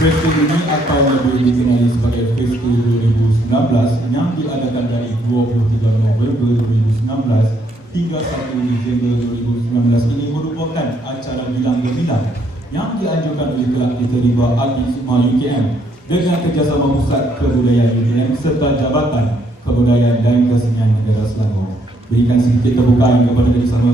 Festival ini atau lebih dikenali sebagai Festival 2019 yang diadakan dari 23 November 2019 hingga 1 Disember 2019 ini merupakan acara bilang gemilang yang dianjurkan oleh Kelab Keterima Arti Sukma UKM dengan kerjasama Pusat Kebudayaan UKM serta Jabatan Kebudayaan dan Kesenian Negara Selangor. Berikan sedikit tepukan kepada bersama.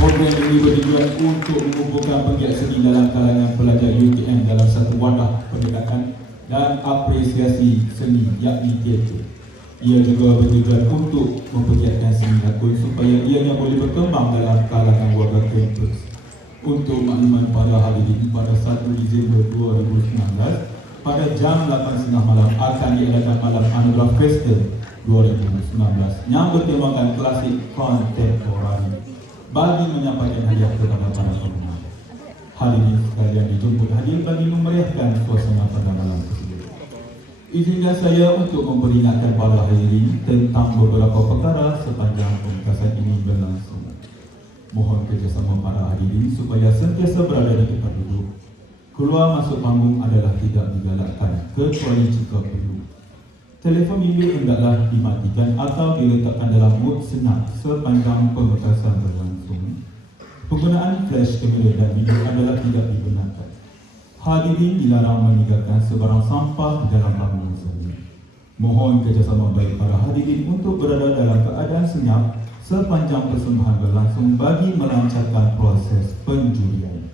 Program ini bertujuan untuk mengumpulkan penggiat seni dalam kalangan pelajar UKM dalam satu wadah pendekatan dan apresiasi seni yakni teater. Ia juga bertujuan untuk mempergiatkan seni lakon supaya ianya boleh berkembang dalam kalangan warga kampus. Untuk makluman para hadirin, pada 1 Disember 2019 pada jam 8.30 malam akan diadakan Malam Anugerah Festival 2019 yang bertemakan klasik kontemporari bagi menyampaikan hadiah kepada para pemenang. Hadirin sekalian dijemput hadir bagi memeriahkan suasana pada malam tersebut. Izinkan saya untuk memperingatkan para hadirin tentang beberapa perkara sepanjang pementasan ini berlangsung. Mohon kerjasama para hadirin supaya sentiasa berada di tempat duduk. Keluar masuk panggung adalah tidak digalakkan kecuali jika perlu. Telefon bimbit hendaklah dimatikan atau diletakkan dalam mode senang sepanjang pementasan berlangsung. Penggunaan flash kamera dan video adalah tidak dibenarkan. Hadirin dilarang meninggalkan sebarang sampah di dalam panggung tersebut. Mohon kerjasama baik para hadirin untuk berada dalam keadaan senyap sepanjang persembahan berlangsung bagi melancarkan proses penjurian.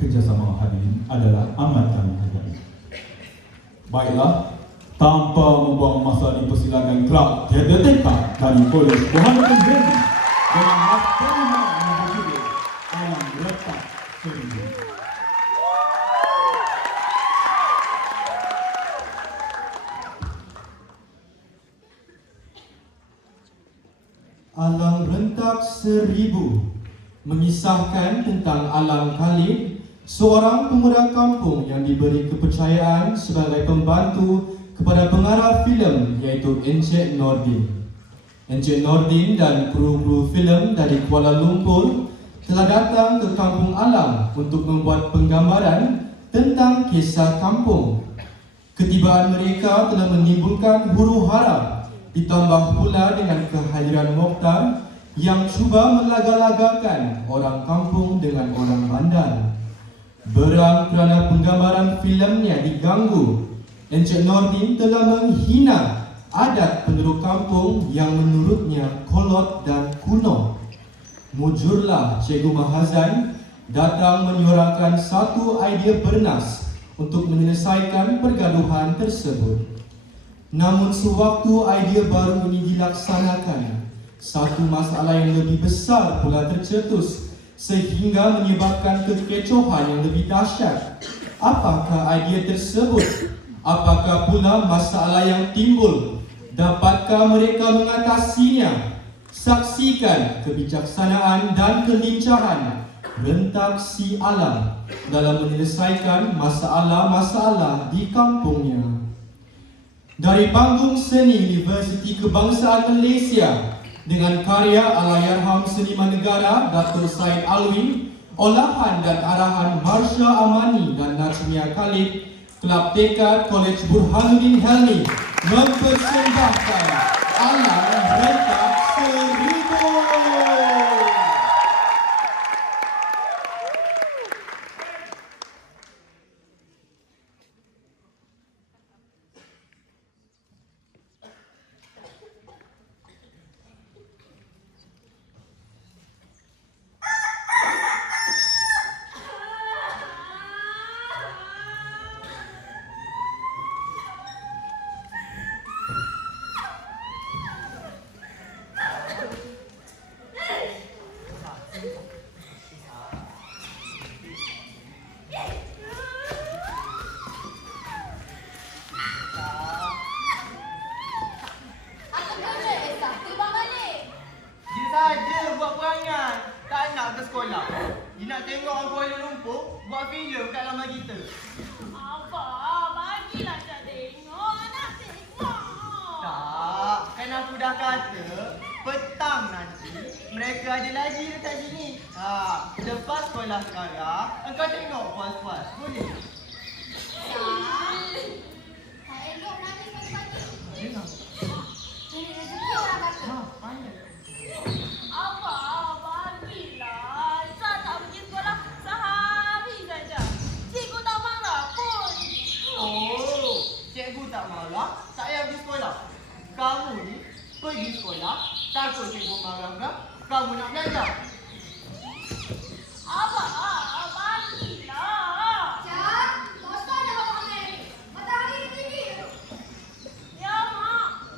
Kerjasama hadirin adalah amat kami hargai. Baiklah, tanpa membuang masa dipersilakan Kelab Teater Tekak dari Kolej Muhammad Zaini dengan mas pertama yang berjudul Alam Rentak Seribu. Alam Rentak Seribu mengisahkan tentang Alam Khalid, seorang pemuda kampung yang diberi kepercayaan sebagai pembantu kepada pengarah filem iaitu Encik Nordin. Encik Nordin dan kru-kru filem dari Kuala Lumpur telah datang ke Kampung Alam untuk membuat penggambaran tentang kisah kampung. Ketibaan mereka telah menimbulkan huru-hara, ditambah pula dengan kehadiran Mokhtar yang cuba melaga-lagakan orang kampung dengan orang bandar. Beram kerana penggambaran filemnya diganggu, Encik Nordin telah menghina adat penduduk kampung yang menurutnya kolot dan kuno. Mujurlah Cikgu Mahazan datang menyuarakan satu idea bernas untuk menyelesaikan pergaduhan tersebut. Namun sewaktu idea baru ini dilaksanakan, satu masalah yang lebih besar pula tercetus sehingga menyebabkan kekecohan yang lebih dahsyat. Apakah idea tersebut? Apakah pula masalah yang timbul? Dapatkah mereka mengatasinya? Saksikan kebijaksanaan dan kelincahan Rentak Si Alam dalam menyelesaikan masalah-masalah di kampungnya. Dari panggung seni Universiti Kebangsaan Malaysia dengan karya Allahyarham Seniman Negara Datuk Said Alwi, olahan dan arahan Marsha Amani dan Najmia Khalid, Kelab Tekad Kolej Burhanuddin Helmi mempersembahkan Alam Rentak Seribu. Saja buat perangai. Tak nak ke sekolah. Dia nak tengok orang Kuala Lumpur buat filem kat lama kita. Abah, bagilah Cak tengok. Nak tengok. Tak, kan aku dah kata petang nanti mereka ada lagi dekat sini. Lepas sekolah sekarang, engkau tengok puas-puas. Boleh? Tak elok nangis pagi-pagi. Dengar. Ini rezeki orang kata. Pandai. Abah, bagilah. Saya tak pergi sekolah sehari saja. Cikgu tak marah pun. Oh, cikgu tak marah, tak payah pergi sekolah. Kamu ni pergi sekolah, takut cikgu marah kan? Kamu nak belajar. Abah, bagilah. Cak, bosan dah bawa main. Matahari di TV. Ya, Mak.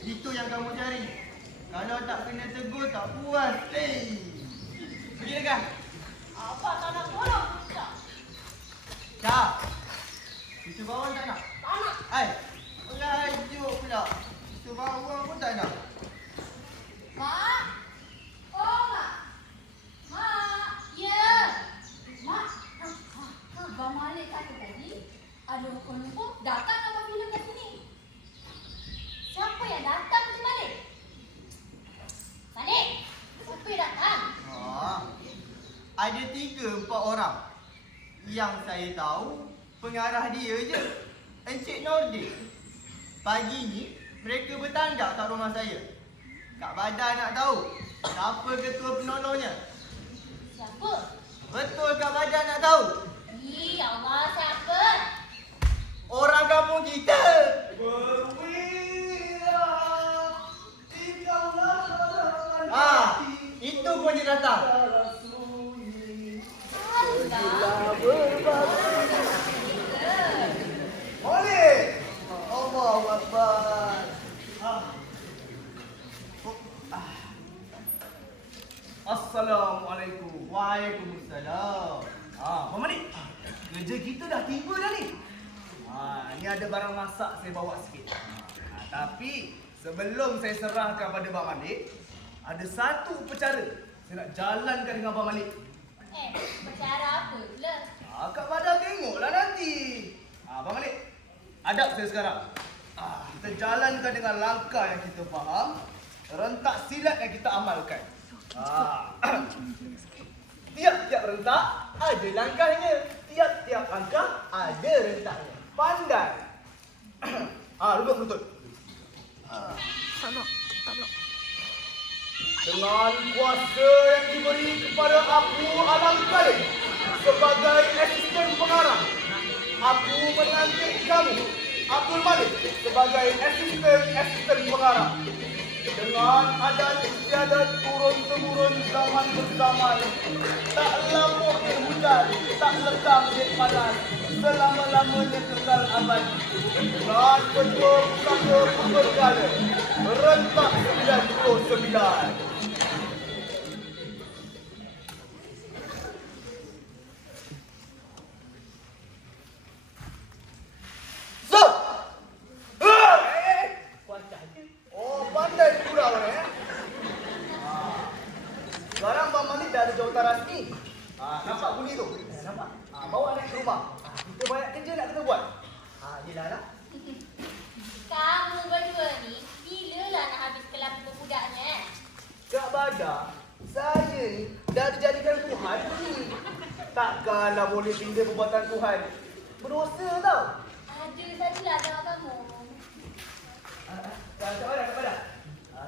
Itu yang kamu cari. Kalau tak kena tegur, tak puas. Pergi dekat. Abah tak nak tolong budak. Cak. Itu bawang tak nak? Tak nak. Melajuk pula. Itu bawang pun tak nak. Mak. Oh, Mak. Mak. Ya. Mak. Abang Malik kata tadi, ada rumput datang abang filem kat sini. Siapa yang datang ke Malik? Malik, siapa yang datang? Ada 3-4 orang. Yang saya tahu, pengarah dia je. Encik Nordik. Pagi ni, mereka bertandak kat rumah saya. Kak Badar nak tahu, siapa ketua penolongnya? Siapa? Betul Kak Badar nak tahu? Ya Allah, siapa? Orang kampung kita. Itu pun dia datang. Boleh. Allahu Akbar. Assalamualaikum. Waalaikumsalam. Mama ni, kerja kita dah tiba dah ni. Ni ada barang masak saya bawa sikit. Tapi sebelum saya serahkan pada Abang Malik, ada satu perkara saya nak jalankan dengan Abang Malik. Perkara apa pula? Kak Badar tengoklah nanti. Abang Malik, adab saya sekarang. Kita jalankan dengan langkah yang kita faham, rentak silat yang kita amalkan. Tiap-tiap rentak ada langkahnya. Tiap-tiap langkah ada rentaknya. Pandai. Duduk lutut. Tak nak. Dengan kuasa yang diberi kepada aku Alam Khalid sebagai asisten pengarah, aku melantik kamu, Abdul Malik, sebagai asisten pengarah. Dengan adat istiadat turun-temurun zaman berzaman, tak lampau di hujan, tak lekang di panas, selama-lamanya kekal abadi. Dengan ketua pusaka Pembergana, rentak 99. Pandai kurang ya. Sekarang Bang Malik dah ada jawatan rasmi. Nampak bunyi tu? Nampak? Bawa naik ke rumah. Kita banyak kerja nak kena buat. Yelah lah. Kamu berdua ni, bilalah nak habis kelas budaknya? Kak Badar, saya ni dah dijadikan Tuhan ni. Takkanlah boleh tinggal perbuatan Tuhan. Berdosa tau. Ada sajalah jawab kamu. Kak Badar.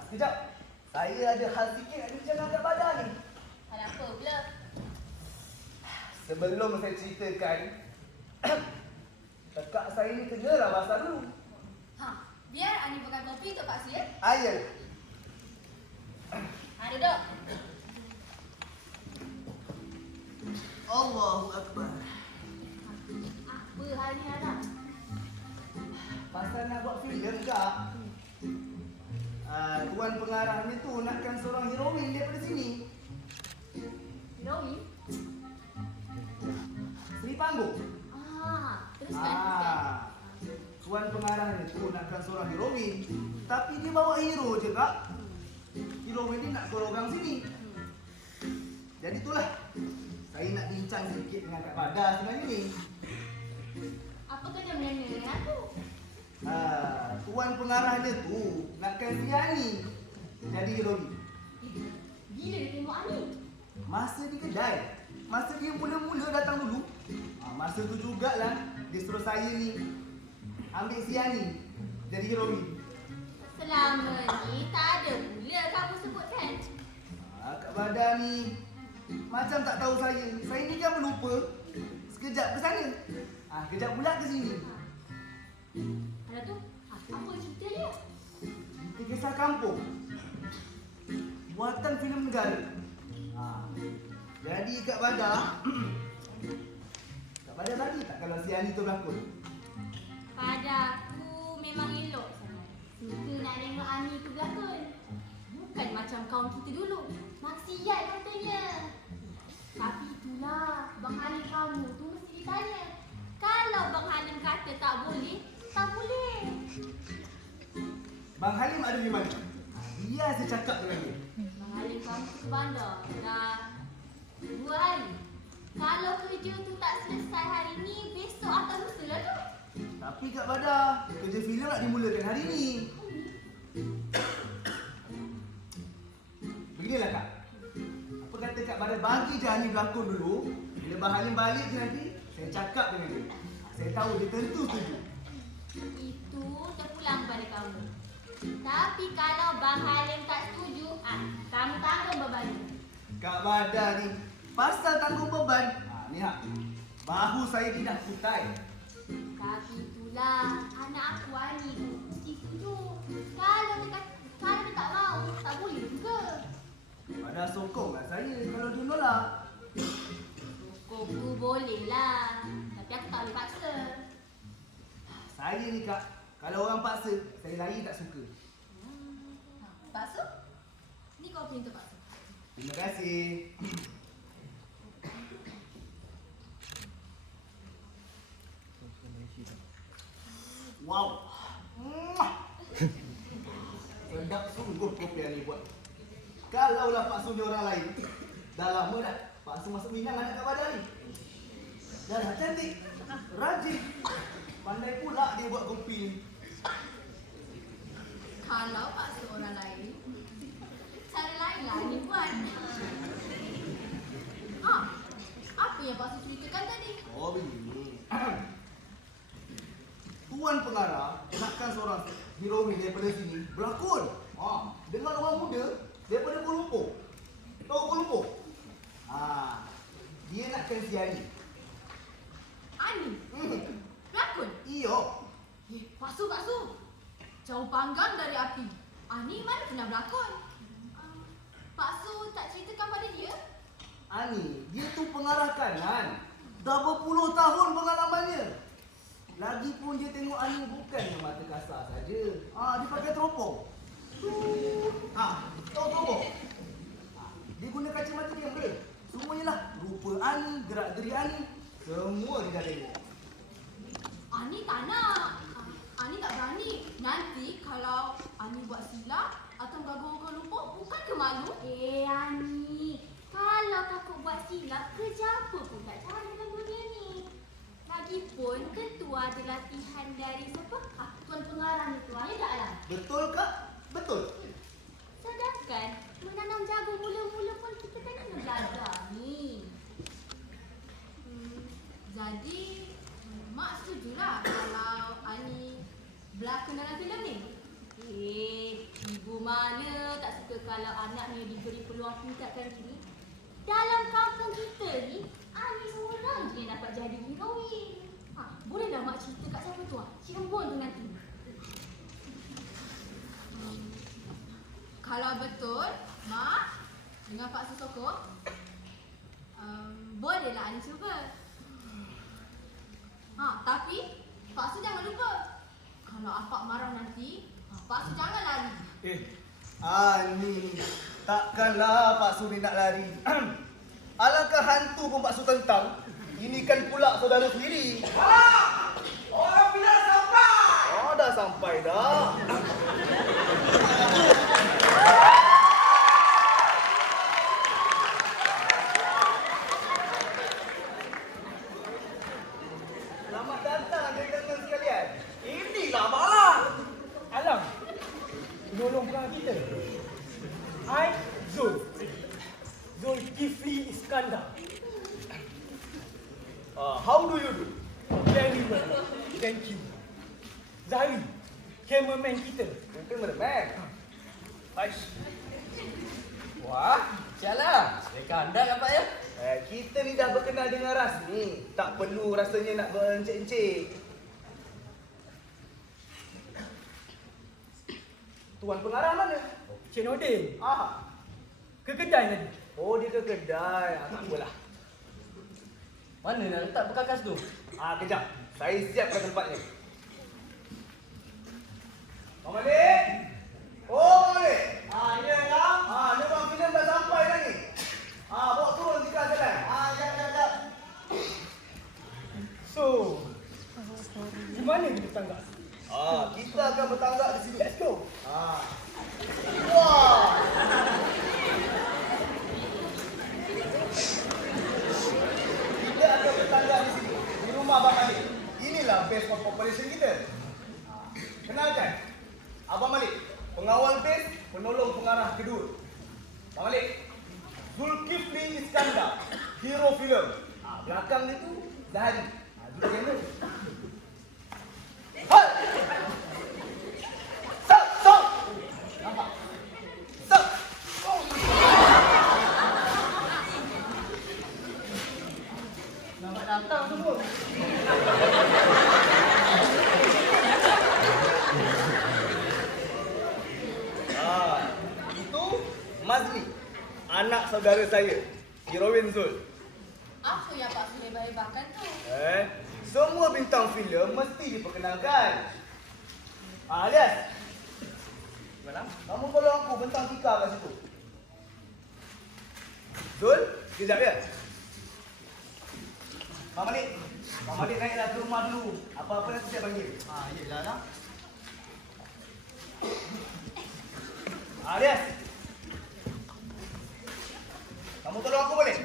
Sekejap. Saya ada hal sikit nak bincang dengan Kak Badar ni. Hal apa pula? Sebelum saya ceritakan, kakak saya ni kena lah bahasa dulu. Biar Ani pakai topi untuk Pak Sia. Ayah. Duduk. Allahu Akbar. Apa hal ni anak? Pasal nak buat filem Kak. Tuan pengarah ni tu nakkan seorang heroin daripada sini. Heroin? Seri panggung. Teruskan. Tuan pengarah ni tu nakkan seorang heroin. Tapi dia bawa hero je Kak. Heroin ni nak suruh orang sini. Jadi itulah. Saya nak bincang sedikit dengan Kak Badar sebenarnya ni. Apa kena mengena dengan aku? Tuan pengarahnya tu nakkan si Yani jadi heroin. bila dia tengok Ani? Masa di kedai. Masa dia mula-mula datang dulu. Masa tu jugalah dia suruh saya ni ambil si Ani jadi heroin. Selama ni tak ada pula kamu sebutkan. Kak Badar ni macam tak tahu saya. Saya ni kan melupa. Sekejap ke sana. Kejap pula ke sini. Kalau tu, apa cerita dia? Cerita kisah kampung. Buatan filem negara. Jadi Kak Badar Kak Badar bagi tak kalau si Ani tu berlakon? Pada aku memang elok sangat. Suka nak tengok Ani tu berlakon. Bukan macam kaum kita dulu. Maksiat katanya. Tapi itulah, Bang Halim kamu tu mesti ditanya. Kalau Bang Halim kata tak boleh, tak boleh. Bang Halim ada di mana? Biar saya cakap dengan dia. Bang Halim kamu ke bandar dah 2 hari. Kalau kerja tu tak selesai hari ni, besok atau lusa lah tu. Tapi Kak Badar, kerja filem nak dimulakan hari ni. Beginilah Kak. Apa kata Kak Badar bagi je Ani berlakon dulu. Bila Bang Halim balik je nanti, saya cakap dengan dia. Saya tahu dia tentu setuju. Itu terpulang pada kamu. Tapi kalau Bang Halim tak setuju, kamu tanggung bebannya. Kak Badar ni, pasal tanggung beban. Ni bahu saya tidak putai. Tapi itulah, anak aku Ani tu mesti setuju. Kalau dia tak mau, tak boleh juga. Badar sokonglah saya kalau dia nolak. Sokong tu boleh lah. Tapi aku tak boleh paksa. Saya ni Kak, kalau orang paksa, saya lagi tak suka. Paksa? Ni kau pintu paksa. Terima kasih. Wow. Sedap sungguh kopi yang ni buat. Kalaulah Pak Su ni orang lain, dah lama dah Pak Su masuk minang anak Kak Badar ni. Dah cantik, rajin, pandai pula dia buat kopi ni. Kalau paksa orang lain, cara lain lah ni buat. Apa yang paksa ceritakan tadi? Oh begini. Tuan pengarah nakkan seorang heroin daripada sini berlakon. Dengan orang muda daripada Kuala Lumpur. Tahu Kuala Lumpur? Dia nakkan si Ani. Ani? Lakon? Iyo. Paksu. Jauh panggang dari api. Ani mana pernah berlakon? Paksu tak ceritakan pada dia? Ani, dia tu pengarah kanan. Dah berpuluh tahun pengalamannya. Lagipun dia tengok Ani bukan dengan mata kasar saja. Dia pakai teropong. Tahu teropong? Dia guna kacamata dia benda. Semuanya lah. Rupa Ani, gerak-gerik Ani. Semua dia dah tengok. Ani tak nak. Ani tak berani. Nanti kalau Ani buat silap atau ganggu orang lupa, bukan ke malu? Ani. Kalau takut buat silap, kerja apa pun tak cari dalam dunia ni. Lagipun, tentu ada latihan dari siapa? Tuan pengarah ni tu. Ya tak lah? Betul Kak? Betul. Sedangkan menanam jagung mula-mula pun kita kan kena belajar ni. Jadi, Mak setujulah kalau Ani berlakon dalam filem ni. Ibu mana tak suka kalau anaknya diberi peluang tingkatkan diri. Dalam kampung kita ni, Ani seorang je yang dapat jadi heroin. Bolehlah Mak cerita kat siapa tu? Cik Embun tu nanti. Kalau betul, Mak dengan Pak Susoko, bolehlah Ani cuba. Tapi Pak Su jangan lupa. Kalau Apak marah nanti, Pak Su jangan lari. Ani, takkanlah Pak Su ni nak lari. Alangkah hantu pun Pak Su tentang. Ini kan pula saudara sendiri. Orang bila sampai. Dah sampai dah. Selamat datang adik-adik sekalian. Inilah malah. Alang. Tolong perang kita. I Zul. How do you do? Very well. Thank you. Zahri, cameraman kita. Cameraman. Aish. Wah, sialah. Mereka anda dapat ya? Kita ni dah berkenal dengan rasmi. Tak perlu rasanya nak berencik-encik. Tuan pengarah mana? Cik Nordin, Ah. ke kedai tadi? Oh, dia ke kedai. Tak apalah. Mana nak letak perkakas tu? Kejap. Saya siapkan tempatnya. Mak Malik! Oh, Mak Malik! Ya lah. Ni Bang Filan dah sampai dah ni. Bawa turun jika jalan. Ya. So, di mana kita tanggap? Kita akan bertanggak di sini. Let's go. Wah! Kita akan bertanggak di sini. Di rumah Abang Malik. Inilah base of operation kita. Kenalkan. Abang Malik. Pengawal base, penolong pengarah kedua. Abang Malik. Zulkifli Iskandar. Hero filem. Belakang dia tu Zahari. Duduk kamera. Hai! Stop! Stop! Nampak? Stop! Selamat datang semua. Itu Mazli, anak saudara saya, Heroin Zul. Apa yang Pak Sul hebat-hebatkan tu? Semua bintang filem mesti diperkenalkan. Alias, Mana? kamu tolong aku bentang tika kat situ. Zul, kejap ya. Mak Malik naiklah ke rumah dulu. Apa-apa nanti saya panggil. Yelah lah. Alias, kamu tolong aku boleh?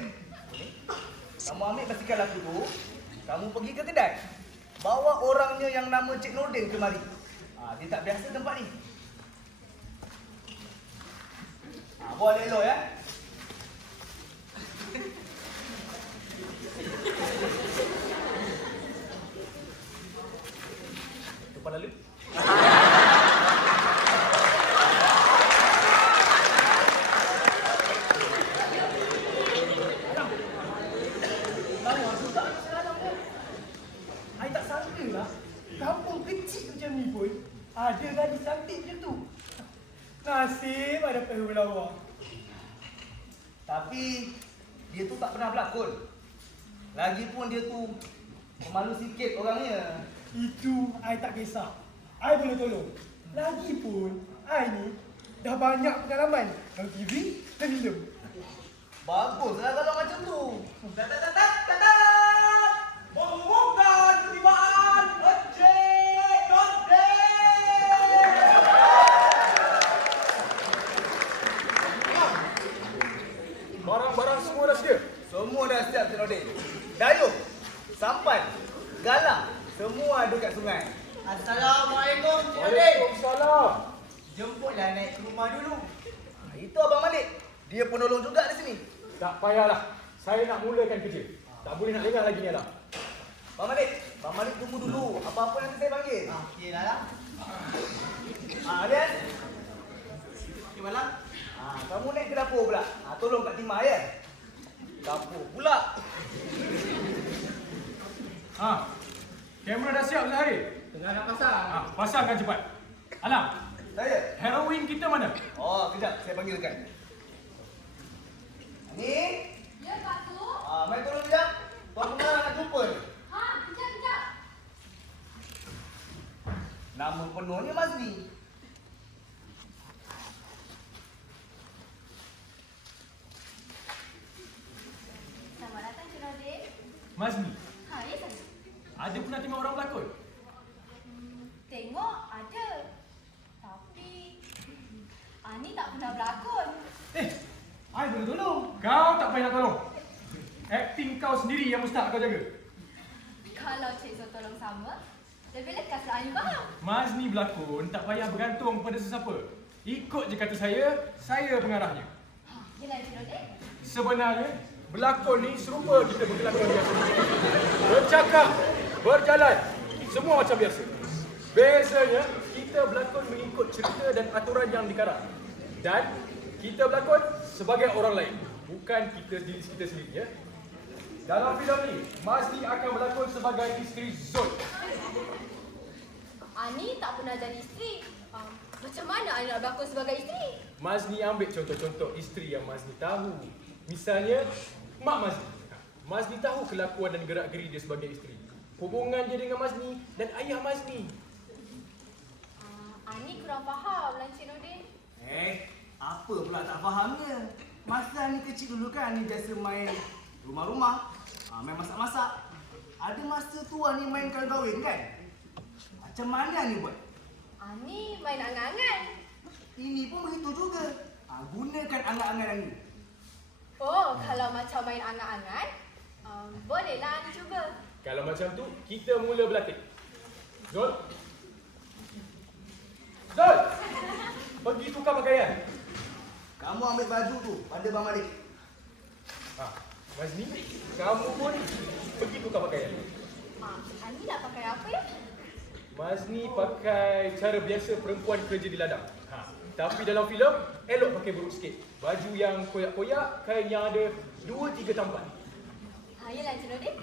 Kamu ambil basikal aku tu, kamu pergi ke kedai. Bawa orangnya yang nama Cik Nordin kemari. Dia tak biasa tempat ni. Bawa elok ya. Tumpah lalu. I tak sangka lah, kampung kecil macam ni pun ada gadis cantik macam tu. Nasib ada perlu lawa. Tapi dia tu tak pernah berlakon. Lagipun dia tu pemalu sikit orangnya. Itu I tak kisah. I boleh tolong. Lagipun I ni dah banyak pengalaman dalam TV dan filem. Baguslah kalau macam tu. Mengumumkan pertimbaan Encik Nordin. Barang-barang semua dah sedia. Semua dah siap Cik Nordin. Dayung, sampan, galah, semua ada kat sungai. Assalamualaikum Encik Nordin. Waalaikumsalam. Jemputlah naik ke rumah dulu. Itu Abang Malik. Dia penolong juga di sini. Tak payahlah. Saya nak mulakan kerja. Tak boleh nak lengah lagi ni lah. Abang Malik tunggu dulu. Apa-apa nanti saya panggil. Okeylah lah. Alias, Okey malam. kamu naik ke dapur pula. Tolong Kak Timah ya. Dapur pula. Kamera dah siap Zahari. Tengah nak pasang. Pasangkan cepat. Alam, Saya. heroin kita mana? Kejap. Saya panggilkan. Ni. Ya, Pak Sul. Mai tolong kejap. Tuan pengarah nak jumpa ni. Kejap. Nama penuhnya Mazli. Selamat datang, Cik Nordin. Mazli, Ya saya. ada pernah tengok orang berlakon? Tengok ada. Tapi Ani tak pernah berlakon. I boleh tolong. Kau tak payah nak tolong. Akting kau sendiri yang mustahak kau jaga. Kalau Cik Zul tolong sama, lebih lekaslah Ani faham. Mazli berlakon tak payah bergantung pada sesiapa. Ikut je kata saya pengarahnya. Yelah, Cik Nordin. Sebenarnya, berlakon ni serupa kita berlakon biasa. Bercakap, berjalan, semua macam biasa. Bezanya, kita berlakon mengikut cerita dan aturan yang dikarang. Dan kita berlakon sebagai orang lain, bukan diri kita sendiri ya. Dalam filem ni, Mazni akan berlakon sebagai isteri Zul. Ani tak pernah jadi isteri. Macam mana Ani nak berlakon sebagai isteri? Mazni ambil contoh-contoh isteri yang Mazni tahu. Misalnya, mak Mazni. Mazni tahu kelakuan dan gerak-geri dia sebagai isteri. Hubungan dia dengan Mazni dan ayah Mazni. Ani kurang faham Encik Nordin. Apa pula tak fahamnya? Masa ni kecil dulu kan, ni biasa main rumah-rumah, main masak-masak. Ada masa tu Ani main kahwin kan? Macam mana Ani buat? Ani main angan-angan. Ini pun begitu juga. Gunakan angan-angan Ani. Oh, kalau macam main angan-angan, bolehlah Ani cuba. Kalau macam tu, kita mula berlatih. Zul? Zul! Pergi tukar pakaian. Kamu ambil baju tu pada Bang Malik. Mazni, kamu pun pergi tukar pakaian. Ani nak pakai apa ya? Mazni pakai cara biasa perempuan kerja di ladang. Tapi dalam filem, elok pakai buruk sikit. Baju yang koyak-koyak, kain yang ada 2-3 tampan. Yalah Encik Nordin.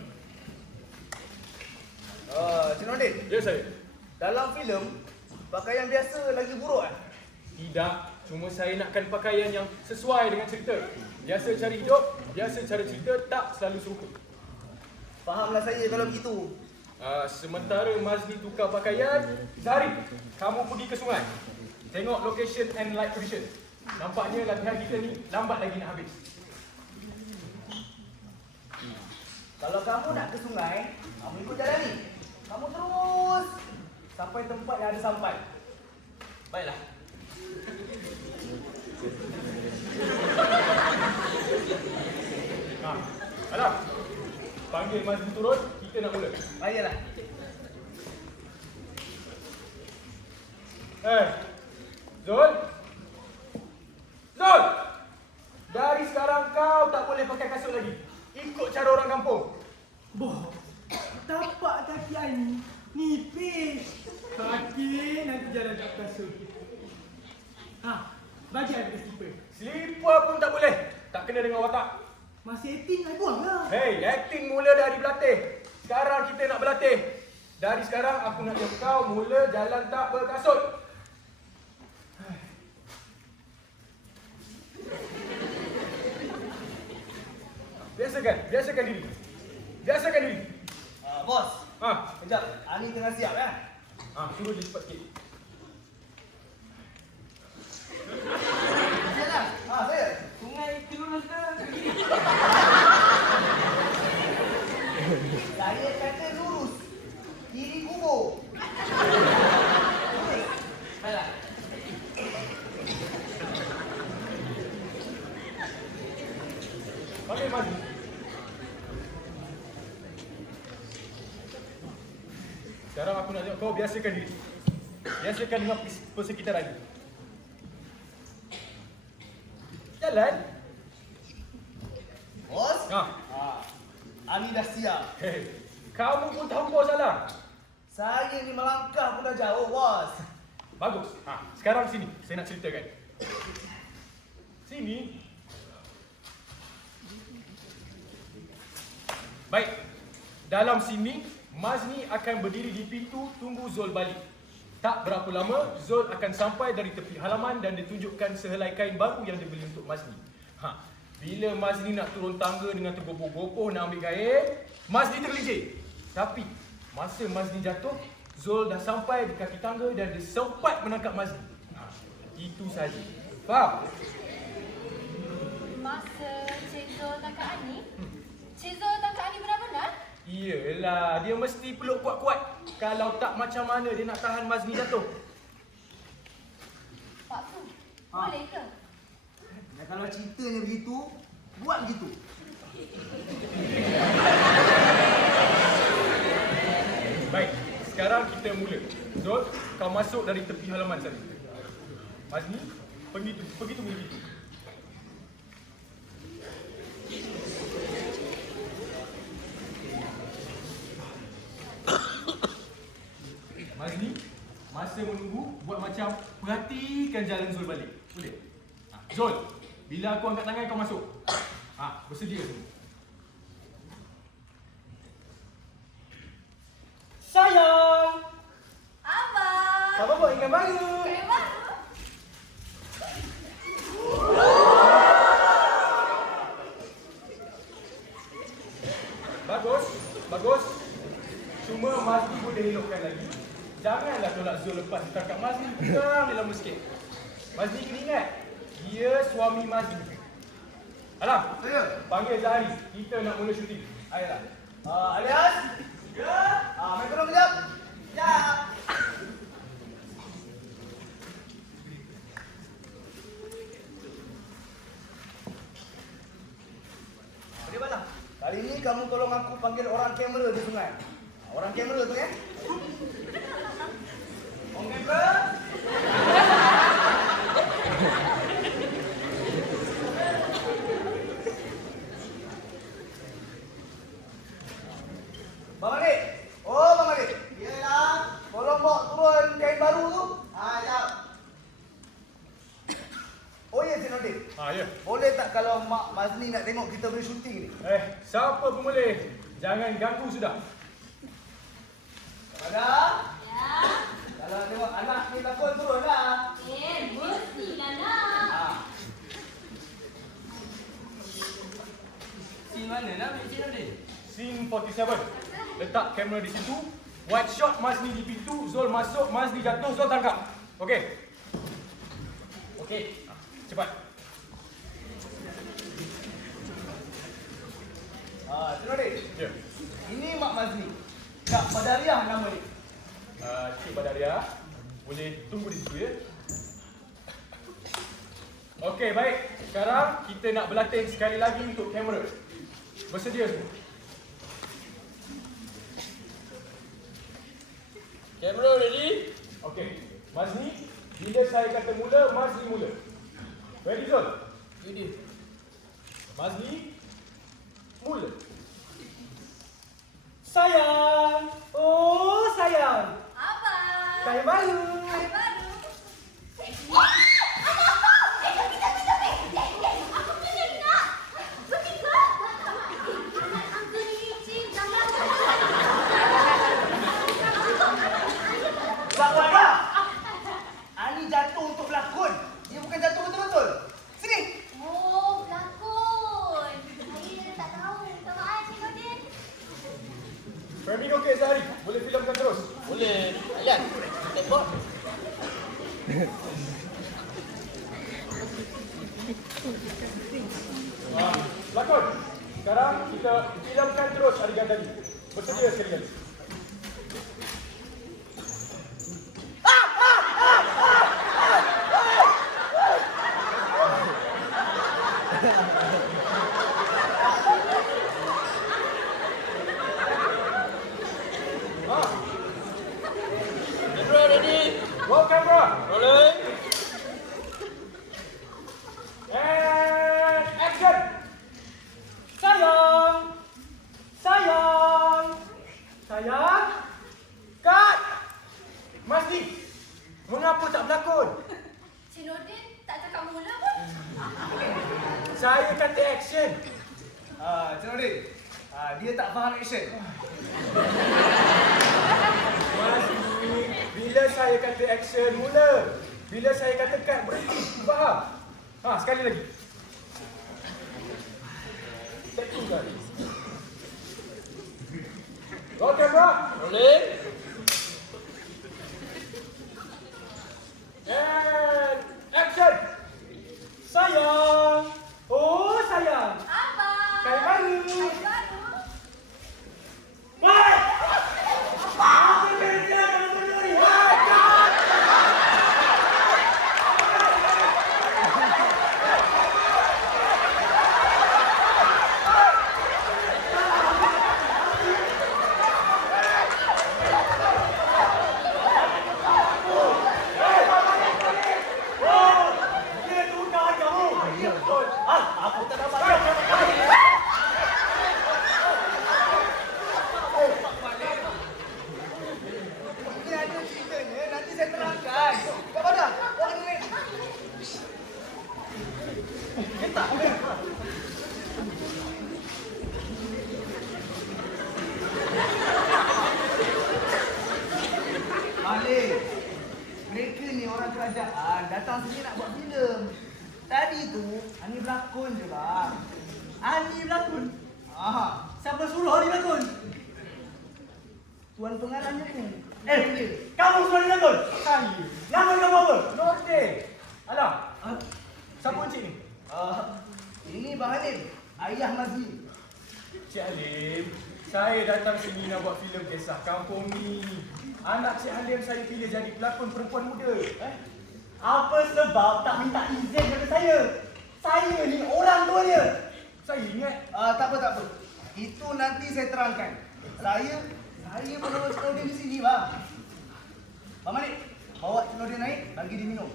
Cik Nordin, Ya saya. dalam filem, pakaian biasa lagi buruk kan? Tidak, cuma saya nakkan pakaian yang sesuai dengan cerita. Biasa cari hidup, biasa cara cerita tak selalu serupa. Fahamlah saya kalau begitu. Sementara Mazni tukar pakaian, Zahri, kamu pergi ke sungai. Tengok location and light condition. Nampaknya latihan kita ni lambat lagi nak habis. Kalau kamu nak ke sungai, kamu ikut jalan ni. Kamu terus sampai tempat yang ada sampan. Baiklah. Alam, panggil Mazni turun, kita nak mula. Baiklah. Zul? Zul! Dari sekarang kau tak boleh pakai kasut lagi. Ikut cara orang kampung. Boh, tapak kaki Ani nipis. Kaki nanti jalan kat kasut. Bagi Ani pakai slipper. Slipper pun tak boleh. Tak kena dengan watak. Masih acting, Ani buang lah. Hei, acting mula dari berlatih. Sekarang kita nak berlatih. Dari sekarang aku nak ajak kau mula jalan tak berkasut. Biasakan diri. Biasakan diri. Bos. Kejap. Ani tengah siap ya. Suruh dia cepat sikit. Siaplah. Saya. Sungai itu lurus ke kiri? Saya kata lurus. Kiri kubur. Lurus. Baiklah. Panggil Mazni. Sekarang aku nak tengok kau biasakan diri. Biasakan dengan persekitaran. Jalan. Bos. Ani dah siap. Hei, kamu pun tahu kau salah. Saya ni melangkah pun dah jauh, bos. Bagus. Sekarang sini, saya nak ceritakan. Sini. Baik. Dalam sini, Mazni akan berdiri di pintu tunggu Zul balik. Tak berapa lama, Zul akan sampai dari tepi halaman dan ditunjukkan sehelai kain baru yang dibeli untuk Mazni. Bila Mazni nak turun tangga dengan tergopoh-gopoh nak ambil kain, Mazni tergelincir. Tapi, masa Mazni jatuh, Zul dah sampai di kaki tangga dan dia sempat menangkap Mazni. Itu saja. Faham? Masa Cik Zul tangkap Ani? Cik Zul tangkap Ani benar-benar? Iyalah, dia mesti peluk kuat-kuat. Kalau tak, macam mana dia nak tahan Mazni jatuh? Pak Su, boleh ke? Dan kalau ceritanya begitu, buat begitu. Baik, sekarang kita mula. Zul, kau masuk dari tepi halaman sana. Mazni, pergi tunggu di situ. perhatikan jalan Zul balik. Boleh? Zul, bila aku angkat tangan kau masuk. Bersedia semua. Sayang! Abang. Abang buat ikan baru. Kayak baru. Bagus, bagus. Cuma Mazli boleh elokkan lagi. Janganlah tolak Zul lepas ditangkap Mazli. Kurang dia lama sikit. Mazli kena ingat, dia suami Mazli. Alam, Saya. panggil Zahari. Kita nak mula syuting. Ayolah. Alias? Ya. Main tolong kejap. Ya. Okey, Balang. Kali ni kamu tolong aku panggil orang kamera di sungai. Orang kamera tu ya. Orang kamera. Bang Adik. Oh, Bang Adik. Iyalah. Tolong bawa turun kain baru tu. Jap. Oh ya, Cik Nordin. Ya. Boleh tak kalau Mak Mazli nak tengok kita boleh syuting ni? Siapa pun boleh. Jangan ganggu sudah. Ada? Ya. Kalau nak tengok anak ni takut turun lah. Mestilah nak. Scene mana nak Cik Nordin? Scene 47. Letak kamera di situ. Wide shot Mazli di pintu. Zul masuk, Mazli jatuh, Zul tangkap. Okey. Okey. Cepat. Cik Nordin. Ya. Ini Mak Mazli. Kak Badariah nama dia. Cik Badaria, boleh tunggu di situ ya. Okey, baik. Sekarang kita nak berlatih sekali lagi untuk kamera. Bersedia semua? Kamera ready? Okey. Mazli, bila saya kata mula, Mazli mula. Ready, Zul? Ready. Mazli, mula. Sayang! Oh, sayang! Abang. Kain baru! Kain baru. Bang Wada. Ani jatuh untuk berlakon. Dia bukan jatuh betul-betul. Sini. Oh, berlakon. Saya tak tahu. Minta maaf, Cik Nordin. Framing okey, Zahari. Boleh filmkan terus. Boleh. Ayat. Tembak. Lakon. Sekarang kita filmkan terus adegan tadi. Bersedia sekali lagi. Kamera ready? Roll camera. Rolling. And action. Sayang! Sayang! Sayang! Cut. Mazli, mengapa tak berlakon? Cik Nordin tak cakap mula pun. Saya kata action. Cik Nordin. Dia tak faham action. Mazli, bila saya kata action, mula. Bila saya kata cut, berhenti. Faham? Sekali lagi. Take two, guys. Roll camera. Rolling. And action. Sayang! Oh, sayang! Abang. Kain baru! Kain baru. Woi! berlakon je bang. Ani berlakon. Ah, Siapa suruh dia berlakon? tuan pengarahnya pun. Kamu suruh dia berlakon? Saya. Nama kamu apa? Nordin. Alah. Siapa encik ni? Ini Bang Halim, ayah Mazi. Cik Halim, saya datang sini nak buat filem kisah kampung ni. Anak Cik Halim saya pilih jadi pelakon perempuan muda. Apa sebab tak minta izin pada saya? Saya ni orang tuanya. Saya ingat. Tak apa. Itu nanti saya terangkan. Saya menolong Cik Nordin di sini bang. Bang Malik, bawa Cik Nordin naik, bagi dia minum.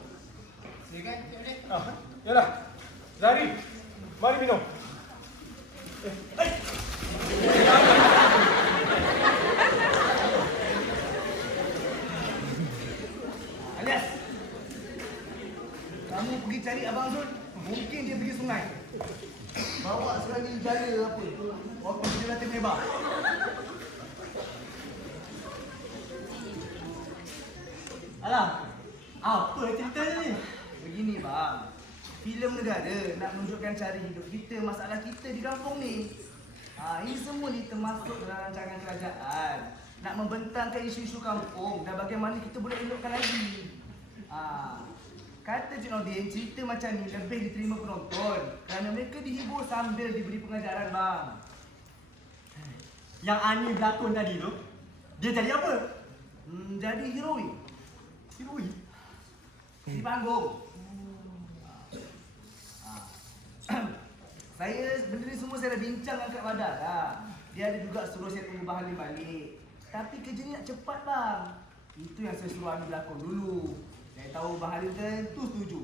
Silakan Cik Nordin. Yalah. Zari, mari minum. Alias, kamu pergi cari Abang Zul. Mungkin dia pergi sungai. Bawa sekali jala apa. Waktu dia latih menebak. Alah, apa ceritanya ni? Begini bang, filem negara nak menunjukkan cara hidup kita, masalah kita di kampung ni. Ini semua ni termasuk dalam rancangan kerajaan. Nak membentangkan isu-isu kampung dan bagaimana kita boleh elokkan lagi. Kata Cik Nordin, cerita macam ni lebih diterima penonton kerana mereka dihibur sambil diberi pengajaran bang. Yang Ani berlakon tadi tu, dia jadi apa? Jadi heroin Hirui. di panggung. Benda ni semua saya dah bincang dengan Kak Badar lah. Dia ada juga suruh saya tunggu Bang Halim balik. Tapi kerja ni nak cepat bang. Itu yang saya suruh Ani berlakon dulu. Saya tahu Bang Halim tentu setuju.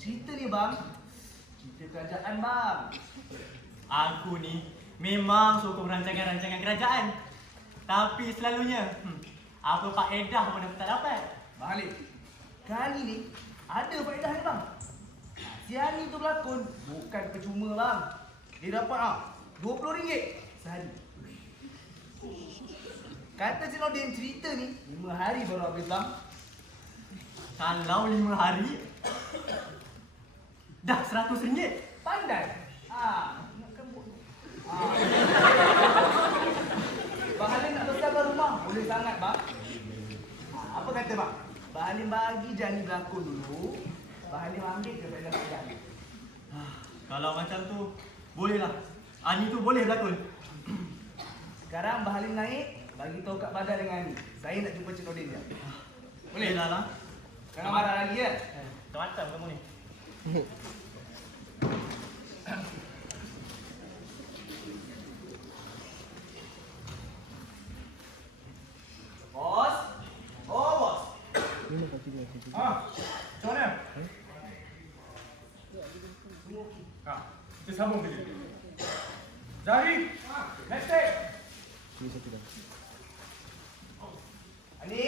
Cerita ni bang, cerita kerajaan bang. Aku ni memang sokong rancangan-rancangan kerajaan. Tapi selalunya, apa faedah pun aku tak dapat. Bang Halim, kali ni ada faedah ni bang. Si Ani tu berlakon bukan percuma bang. Dia dapat RM20 sehari. Kata Cik Nordin, cerita ni 5 hari baru habis bang. Kalau 5 hari, dah RM100. Pandai. Nak kembut. Bang Halim nak besarkan rumah, boleh sangat bang. Apa kata bang? Bang Halim bagi Jani berlakon dulu. Bang Halim ambil ke faedah kerajaan. Kalau macam tu, bolehlah. Ani tu boleh berlakon. Sekarang Bang Halim naik, bagi tahu Kak Badar dengan Ani. Saya nak jumpa Cik Nordin dia. Boleh lah lah. Jangan marah lagi ya. Macam kamu ni. Bos. Oh bos. Macam mana? Kita sambung dulu. Zari, next take. Ani.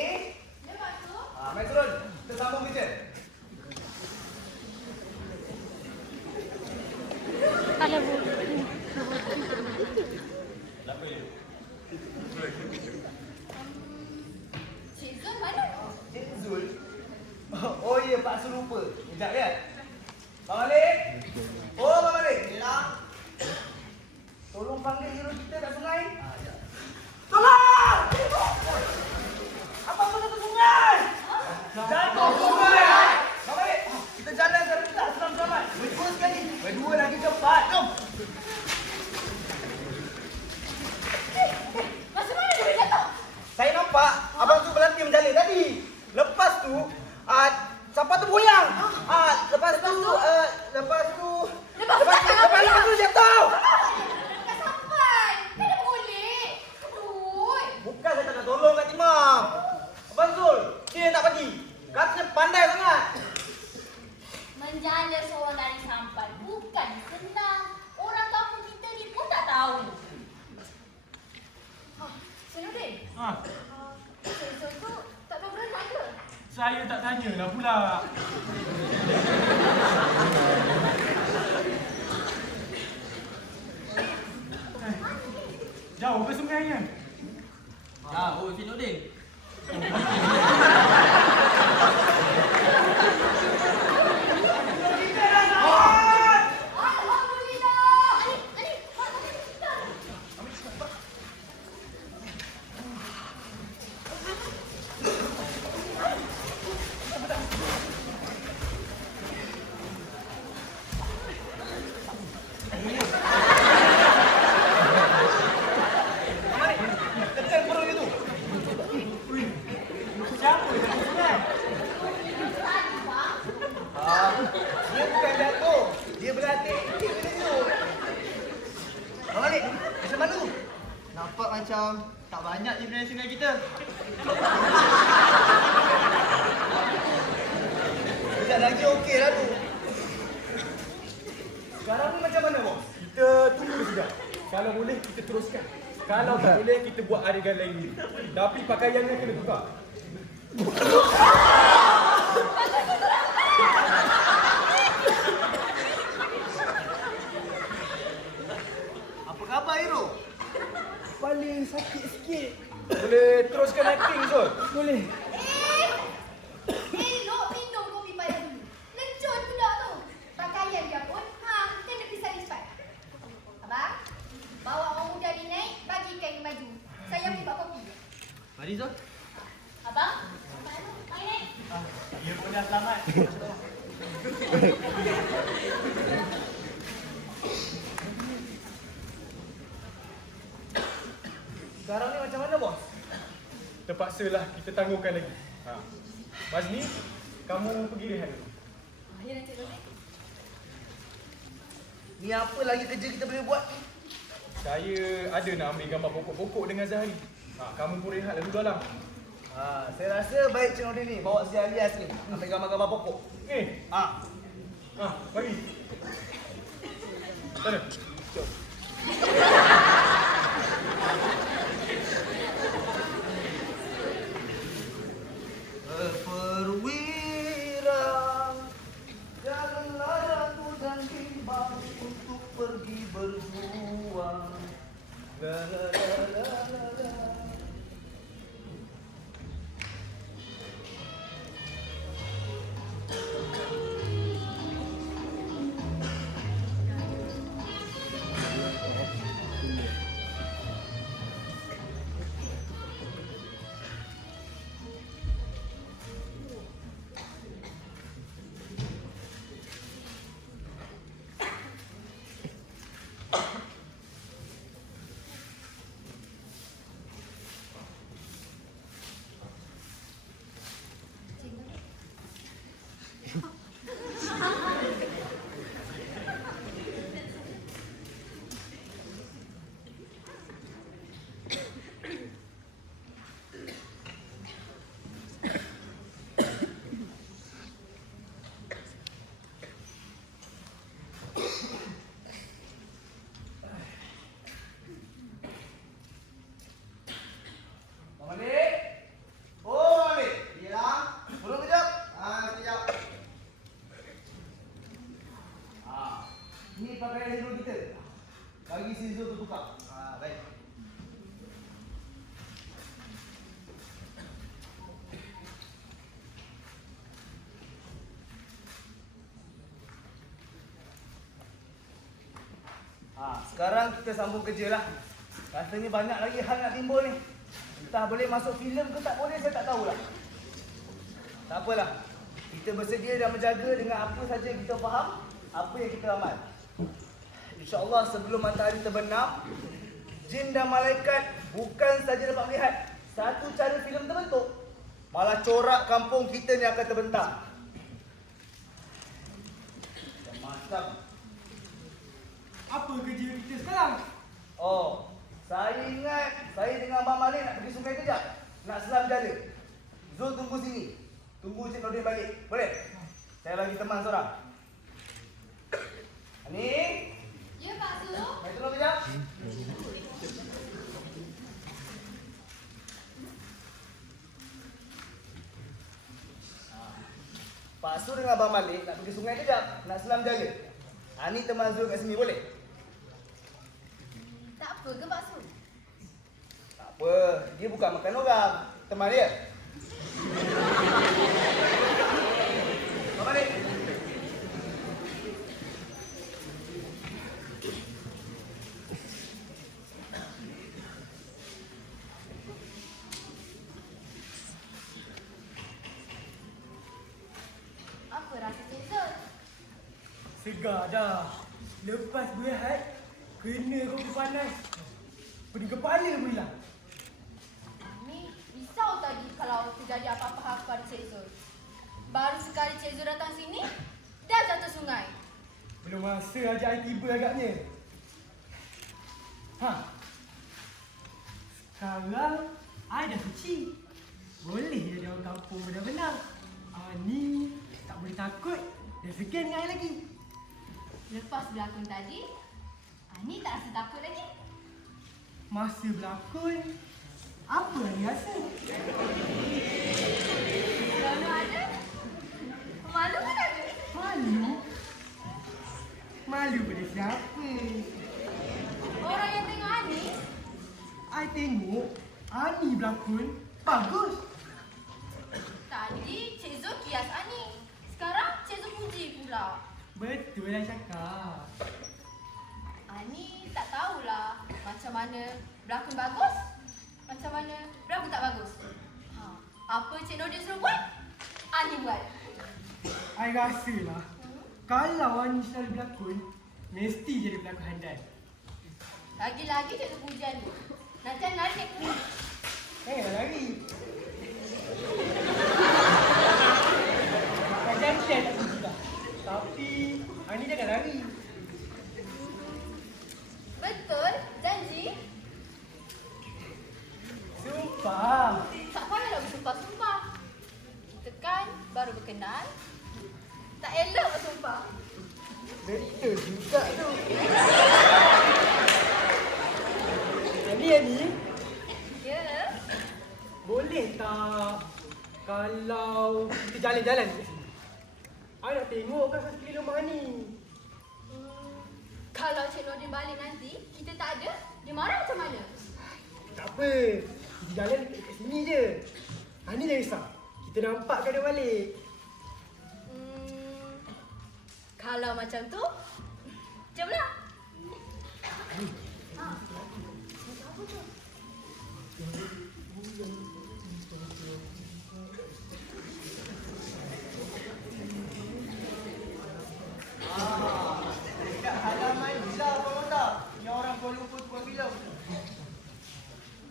Ya, Pak Tu. Mari turun. Kita sambung kerja. Cik Zul mana? Cik Zul. Oh ya, Pak Sul lupa. Sekejap ya. Bang Malik. Oh, Bang Malik. Tolong panggil hero kita kat sungai. Tolong! Abang masuk ke sungai! Jatuh sungai! Bang Malik, kita jalan serentak selamat-selamat. Berdua sekali. Berdua lagi cepat. Jom! Macam mana dia boleh jatuh? Saya nampak abang tu berlatih menjala tadi. Lepas tu, siapa tu goyang. Lepas tu jatuh. Tak sampai. Kan dia boleh. Aduh. Bukan saya tak nak tolong Kak Timah. Abang Zul, dia nak bagi. Katanya pandai sangat. Menjala seorang dari sampan bukan senang. Orang kampung kita ni pun tak tahu. Cik Nordin, Cik Zul tu tak ada berenang ke? Saya tak tanya lah pula. Jauh ke sungainya? Jauh, Cik Nordin. Nampak macam tak banyak je benda sungai kita. Sekejap lagi okey lah tu. Sekarang ni macam mana, bos? Kita tunggu sekejap. Kalau boleh, kita teruskan. Kalau tak boleh, kita buat adegan lain dulu. Tapi pakaiannya kena tukar. Apa khabar Hiro? Paling sakit sikit. Boleh teruskan acting, Zul? Boleh. Elok minum kopi payah dulu. Lencun pula tu. Pakaian dia pun, kena pisah lipat. Abang, bawa orang muda ni naik, bagi kain baju. Saya pergi buat kopi. Mari Zul. Abang, mari naik. Ya pun dah selamat. Sekarang ni macam mana, bos? Terpaksalah kita tangguhkan lagi. Mazni, kamu pergi rehat dulu. Ya, Encik Rozi. Ni apa lagi kerja kita boleh buat? Saya ada nak ambil gambar pokok-pokok dengan Zahari. Kamu pun rehat dulu dalam. Saya rasa baik Cik Nordin ni bawa si Alias ni ambil gambar-gambar pokok. Bagi. Sana. Jom. Perwira, janganlah ragu dan bimbang untuk pergi berjuang. La la la la la la. Ini pakaian hero kita. Bagi si Zul tu tukar. Baik. Sekarang kita sambung kerja lah. Rasanya banyak lagi hal nak timbul ni. Entah boleh masuk filem ke tak boleh, saya tak tahulah. Tak apalah. Kita bersedia dan menjaga dengan apa saja yang kita faham, apa yang kita amal. InsyaAllah sebelum matahari terbenam, jin dan malaikat bukan saja dapat melihat satu cara filem terbentuk, malah corak kampung kita ni akan terbentang. Macam Apa kerja kita sekarang? Saya ingat saya dengan Abang Malik nak pergi sungai kejap. Nak selam jala. Zul tunggu sini. Tunggu Cik Nordin balik. Boleh? Saya lagi teman seorang. Ani? Ya, Pak Su. Mari tolong kejap. Pak Su dengan Abang Malik nak pergi sungai kejap. Nak selam jala. Ani teman Zul kat sini, boleh? Tak apa ke, Pak Su? Tak apa. Dia bukan makan orang. Teman dia. Abang Malik. Apa rasa Cik Zul? Segar dah. Lepas berehat, kena kopi panas. Pening kepala pun hilang. Ni risau tadi kalau terjadi apa-apa pada Cik Zul. Baru sekali Cik Zul datang sini, dah jatuh sungai. Belum masa ajak air tiba agaknya. Sekarang, I dah suci. Boleh jadi orang kampung benar-benar. Ani tak boleh takut dan segan dengan I lagi. Lepas berlakon tadi, Ani tak rasa takut lagi. Masa berlakon, apa Ani rasa? Kalau ada, malu kan ada? Malu? Malu pada siapa? Orang yang tengok Ani, I tengok Ani berlakon bagus. tadi Cik Zul kias Ani. Sekarang Cik Zul puji pula. Betul lah cakap. Ani tak tahulah macam mana berlakon bagus, macam mana berlakon tak bagus. Apa Cik Nordin suruh buat, Ani buat. I rasa lah, kalau Ani selalu berlakon, mesti jadi pelakon handal. Lagi-lagi Cik Zul puji Ani. Nanti Ani lari naik kuda. Jangan lari. Tak janji I tak puji tak. Tapi, Ani jangan lari. Betul? Janji? Sumpah. Tak payahlah bersumpah-sumpah. Kita kan baru berkenal. Tak elok bersumpah. Betul juga tu. Ani. Ya? Boleh tak kalau kita jalan-jalan kat sini? I nak tengok kan sekeliling rumah ni. Kalau Cik Nordin balik nanti, kita tak ada, dia marah macam mana? Tak apa. Kita jalan dekat sini je. Ani jangan risau. Kita nampak kan dia balik. Kalau macam tu, jomlah. Dekat halaman Zah, Pak Monta. Ni orang Kuala Lumpur tukang filem.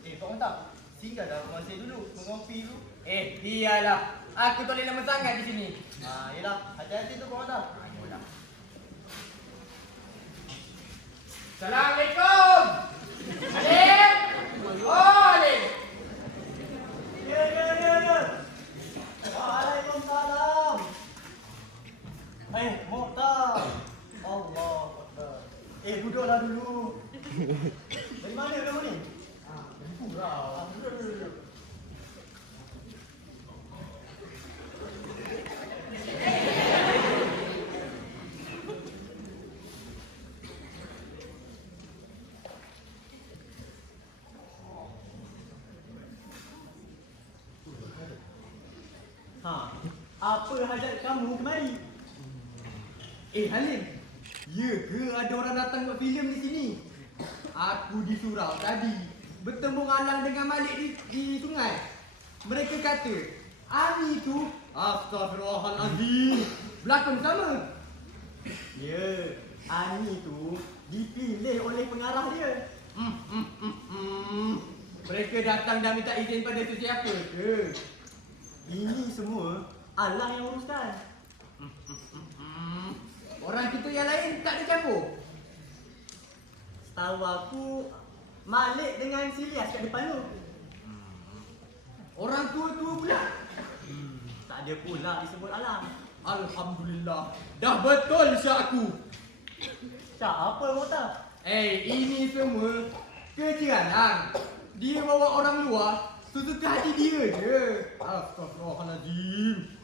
Pak Monta, singgah dah rumah saya dulu, mengopi dulu. Biarlah. Aku tak boleh lama sangat di sini. Yelah, hati-hati tu Pak Monta. Yolah. Assalamualaikum. Alim. Oh, Alim. Ya. Waalaikumsalam. Mokhtar. Allah Akbar. Duduklah dulu. Dari mana kamu ni? Dari Purau. Duduk. Apa hajat kamu kemari? Halim. Ya ke ada orang datang buat filem di sini? Aku di surau tadi bertemu Alang dengan Malik di sungai. Mereka kata, Ani tu astagfirullahalazim berlakon sama. Ya, Ani tu dipilih oleh pengarah dia. Mereka datang dan minta izin pada sesiapa ke? Ini semua Alang yang uruskan. Orang kita yang lain tak ada campur. Setahu aku, Malik dengan Silias kat depan tu. Orang tua-tua pula. Tak ada pula disebut Alang. Alhamdulillah. Dah betul syak aku. Cak, apa Mokhtar? Ini semua kerja Alang. Dia bawa orang luar sesuka hati dia je. Astagfirullahaladzim.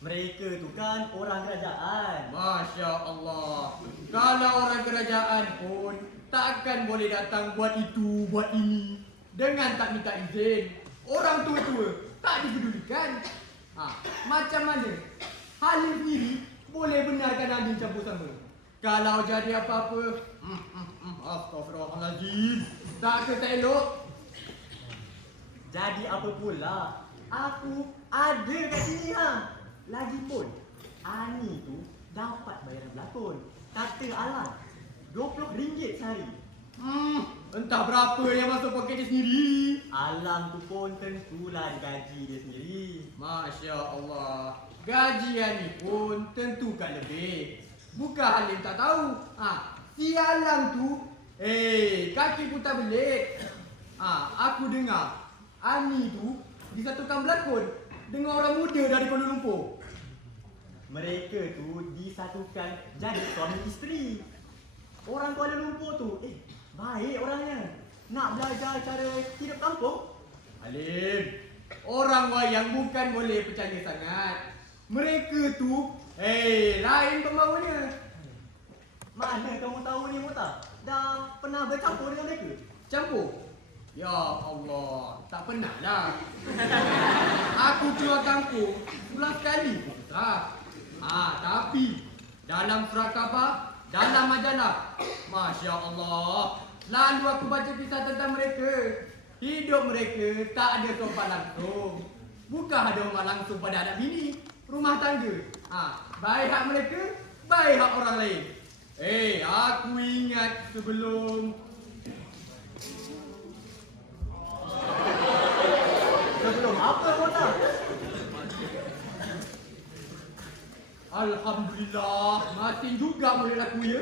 Mereka tu kan orang kerajaan. Masya Allah. Kalau orang kerajaan pun takkan boleh datang buat itu, buat ini dengan tak minta izin. Orang tua-tua tak dipedulikan. Macam mana Halim sendiri boleh benarkan Amin campur sama? Kalau jadi apa-apa, astagfirullahaladzim. Tak ke tak elok? Jadi apa pula? Aku ada kat sini Lagipun, Ani tu dapat bayaran berlakon. Kata Alang, RM20 sehari. Entah berapa yang masuk poket dia sendiri. Alang tu pun tentulah gaji dia sendiri. Masya Allah. Gajian ni pun tentu kan lebih. Bukan Halim tak tahu. Si Alang tu, kaki pun tak belik. Aku dengar Ani tu disatukan berlakon dengan orang muda dari Kuala Lumpur. Mereka tu disatukan jadi suami isteri. Orang Kuala Lumpur tu, baik orangnya. Nak belajar cara hidup kampung. Halim, orang wayang bukan boleh percaya sangat. Mereka tu, lain pembawanya. Mana kamu tahu ni, Muta? Dah pernah bercampur dengan mereka? Campur? Ya Allah, tak pernah lah. Aku keluar kampung 11 kali pun tak. Tapi dalam surat khabar, dalam majalah, Masya Allah, lalu aku baca kisah tentang mereka. Hidup mereka tak ada sopan langsung. Bukan ada hormat langsung pada anak bini, rumah tangga. Baik hak mereka, baik hak orang lain. Aku ingat sebelum apa, Muta? Alhamdulillah, masih juga boleh laku ya.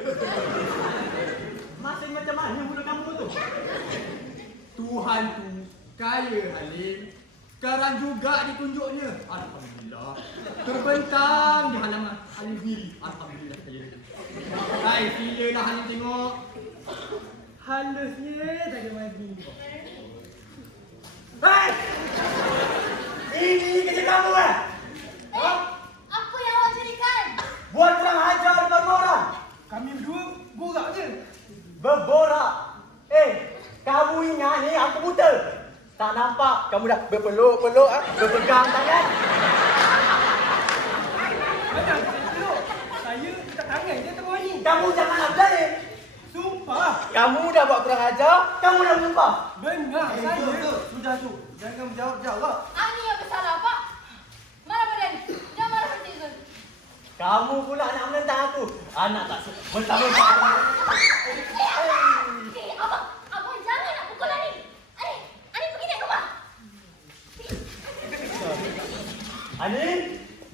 Masih macam mana mulut kamu tu? Tuhan tu kaya Halim. Sekarang juga ditunjuknya. Alhamdulillah. Terbentang di halaman Halim sendiri. Alhamdulillah saya. Hai, silalah Halim tengok. Halusnya saja mati. Hei! Ini kerja kamu Apa yang awak carikan? Buat kurang ajar depan orang. Kami berdua borak je. Berborak. Kamu ingat ni aku buta. Tak nampak kamu dah berpeluk-peluk, berpegang tangan. Mana saya peluk? Saya tak tangan je tengok ni. Kamu jangan nak berani. Sumpah. Kamu dah buat kurang ajar, kamu dah bersumpah. Benar saya. Sudah tu. Jangan menjawab-jawab. Ani yang bersalah, Pak. Mana badan? Jangan marah seperti itu. Kamu pula nak menentang aku. Anak tak suka. Mentang-mentang. Abang jangan nak pukul Ani. Ani pergi naik rumah. Ani,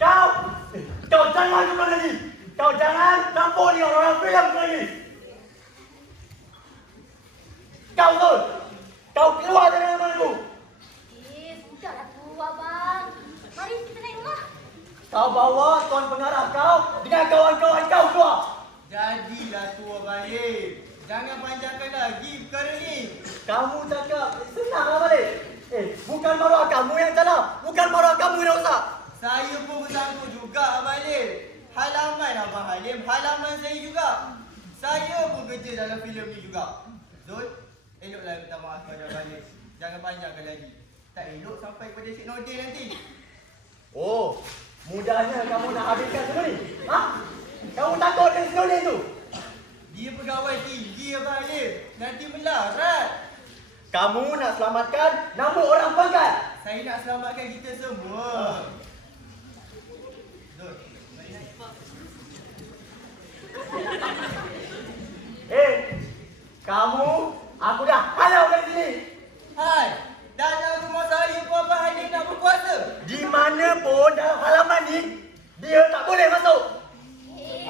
kau jangan pulang lagi. Kau jangan campur dengan orang filem lagi. Kau keluar dari rumah aku. Sudahlah tu, abang. Mari kita naik rumah. Kau bawa tuan pengarah kau dengan kawan-kawan kau keluar. Jadilah tua balik. Jangan panjangkan lagi perkara ni. Kamu cakap senanglah balik. Bukan maruah kamu yang salah. Bukan maruah kamu yang rosak. Saya pun bersangkut juga Abang Halim. Halaman Abang Halim, halaman saya juga. Saya pun kerja dalam filem ni juga. Zul, eloklah minta maaf kepada Abang Halim. Jangan panjangkan lagi. Tak elok sampai kepada Cik Nordin nanti. Oh, mudahnya kamu nak habiskan semua ni? Kamu takut dengan si Nordin tu? Dia pegawai tinggi Abang Halim. Nanti melarat. Kamu nak selamatkan nama orang pangkat. Saya nak selamatkan kita semua. Zul, mari naik. Kamu, aku dah halau dari sini. Hai, dalam rumah saya pun Abang Halim nak berkuasa. Di mana pun dalam halaman ni, dia tak boleh masuk.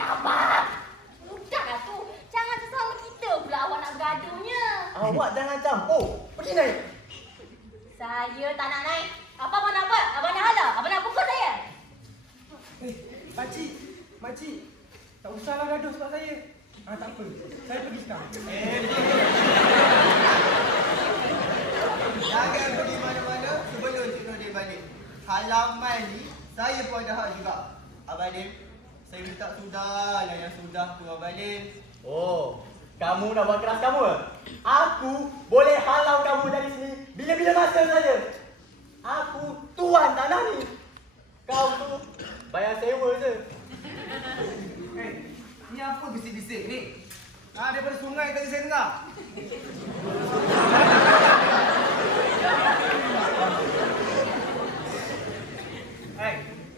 Abang. Sudahlah tu. Jangan sesama kita pula awak nak bergaduhnya. Awak jangan campur. Pergi naik. Saya tak nak naik. Apa abang nak buat? Abang nak halau? Abang nak pukul saya? Makcik. Tak usahlah gaduh sebab saya. Tak apa. Saya pergi sekarang. Jangan pergi mana-mana sebelum Cik Nordin balik. Halaman ni saya pun ada hak juga. Abang Halim, saya minta sudahlah yang sudah tu Abang Halim. Oh, kamu nak buat keras kamu? Aku boleh halau kamu dari sini bila-bila masa saja. Aku tuan tanah ni. Kau tu bayar sewa je. Ni apa bisik-bisik ni? Daripada sungai tadi saya dengar.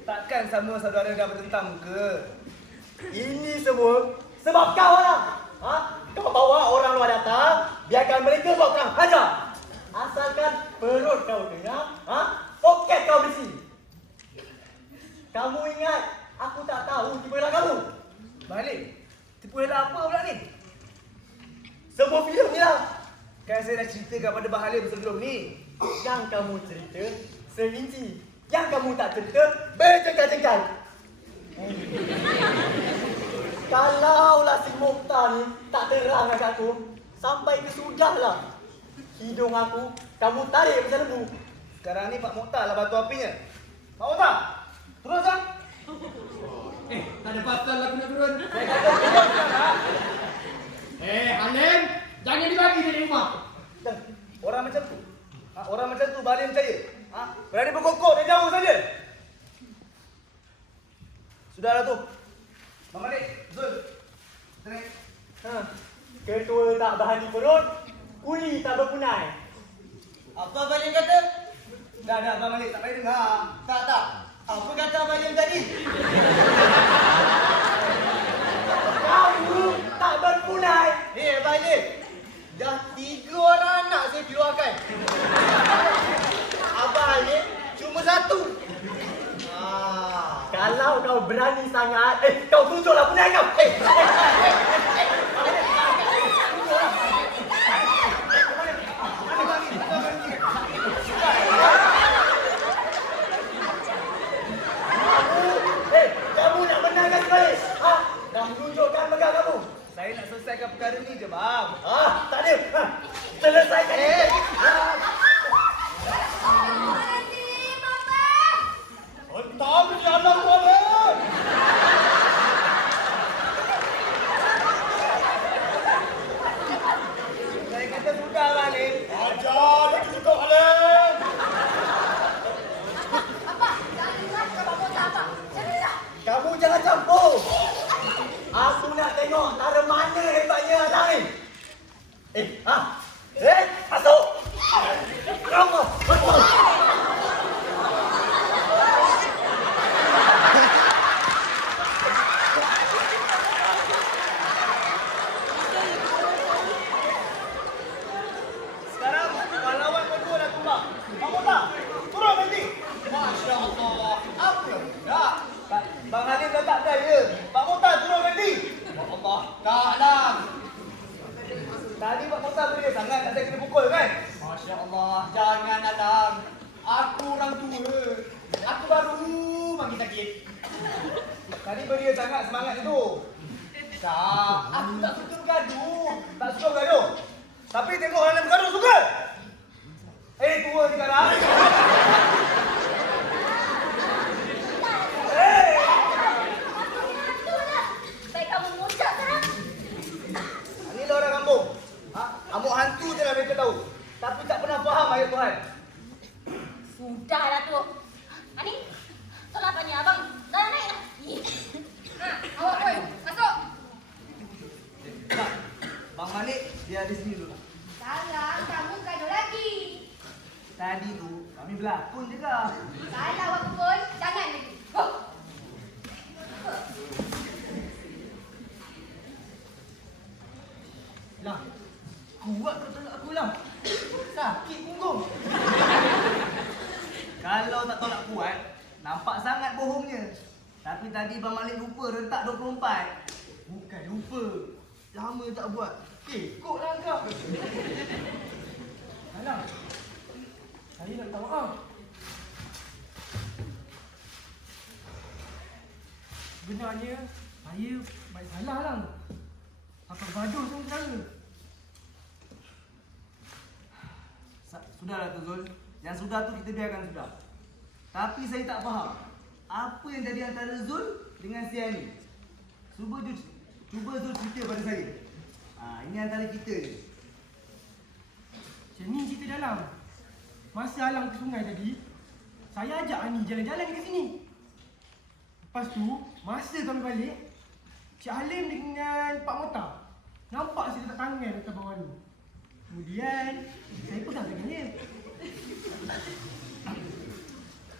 Takkan sama saudara dah bertentang ke? Ini semua sebab kau orang. Kau bawa orang luar datang, biarkan mereka buat perang ajar. Asalkan perut kau kenyang, poket kau bersih. Kamu ingat aku tak tahu tipu hela kamu? Balik. Tipu hela apa pula ni? Semua filem ni lah. Kan saya dah ceritakan pada Bang Halim sebelum ni. Yang kamu cerita serinci. Yang kamu tak cerita bercengkal-cengkal. Kalaulah si Mokhtar ni tak terang kat aku, sampai ke sudahlah hidung aku kamu tarik macam lembu. Sekarang ni Pak Mokhtar lah batu apinya. Pak Mokhtar, turun sah. Tak ada pasal aku nak turun. Saya kata turun sekarang. Halim, jangan dibagi dari rumah. Orang macam tu. Orang macam tu Bang Halim percaya. Berani berkokok dari jauh saja. Sudahlah tu. Bang Malik, Zul. Tenang. Ketua tak berhati perut, kuli tak berpunai. Apa Abang Halim kata? Dah, Abang Malik tak payah dengar. Tak. Apa kata Abang Halim tadi? Kamu tak berpunai. Abang Halim. Dah 3 orang anak saya keluarkan. Abang Halim cuma 1. Kalau kau berani sangat, kau tunjuklah punai kau. Kamu nak menangkan sekali? Dah menunjukkan pegang kamu. Saya nak selesaikan perkara ni je, bang. Tak ada. Selesaikan ini. Entah ni anak tu Halim. Saya kata sudah, Bang Halim. Ajar lagi cukup Halim. Apa? Jangan dengar cakap Pak Mokhtar apa. Jangan dengar. Kamu jangan campur. Aku nak tengok cara mana hebatnya Abang ni. Masuk. Kamu. Sekarang pahlawan kedua dah tumbang. Pak Mokhtar, turun nanti. Masya Allah. Apa yang dah? Bang Halim dah tak daya. Pak Mokhtar turun nanti. Allah. Taklah. Tadi Pak Mokhtar beria sangat nak saya kena pukul kan? Masya Allah. Jangan Alam. Aku orang tua. Aku baru makin sakit. Tadi beria sangat semangat tu. Tak. Aku tak suka bergaduh. Tak suka bergaduh. Tapi tengok orang lain bergaduh suka. Tua sekarang. Baik kamu mengucap sekarang. Inilah orang kampung. Amuk hantu je lah mereka tahu. Tapi tak pernah faham ayat Tuhan. Sudahlah tu. Ani, tolak apa ni abang? Dah naik dah. Awak boy, masuk. Bang Malik, dia ada sini dulu. Salah, kamu gaduh lagi. Tadi tu kami berlakon je kah? Salah waktu pun, jangan lagi. Go. Lah, kuat kau tolak aku lah. Sakit punggung. Kalau tak tolak kuat, nampak sangat bohongnya. Tapi tadi Bang Malik lupa rentak 24. Bukan lupa. Lama tak buat. Kekoklah kau. Alah. Saya nak minta maaf. Sebenarnya saya baik salah lah. Apa gaduh sama saudara. Sudahlah tu Zul. Yang sudah tu kita biarkan sudah. Tapi saya tak faham. Apa yang jadi antara Zul dengan si Ani? Cuba Zul cerita pada saya. Ini antara kita je. Macam ni cerita dalam. Masa Alang ke sungai tadi, saya ajak Ani jalan-jalan ke sini. Lepas tu, masa kami balik, Cik Halim dengan Pak Mokhtar nampak saya letak tangan atas bawah ni. Kemudian, saya pegang tangan dia.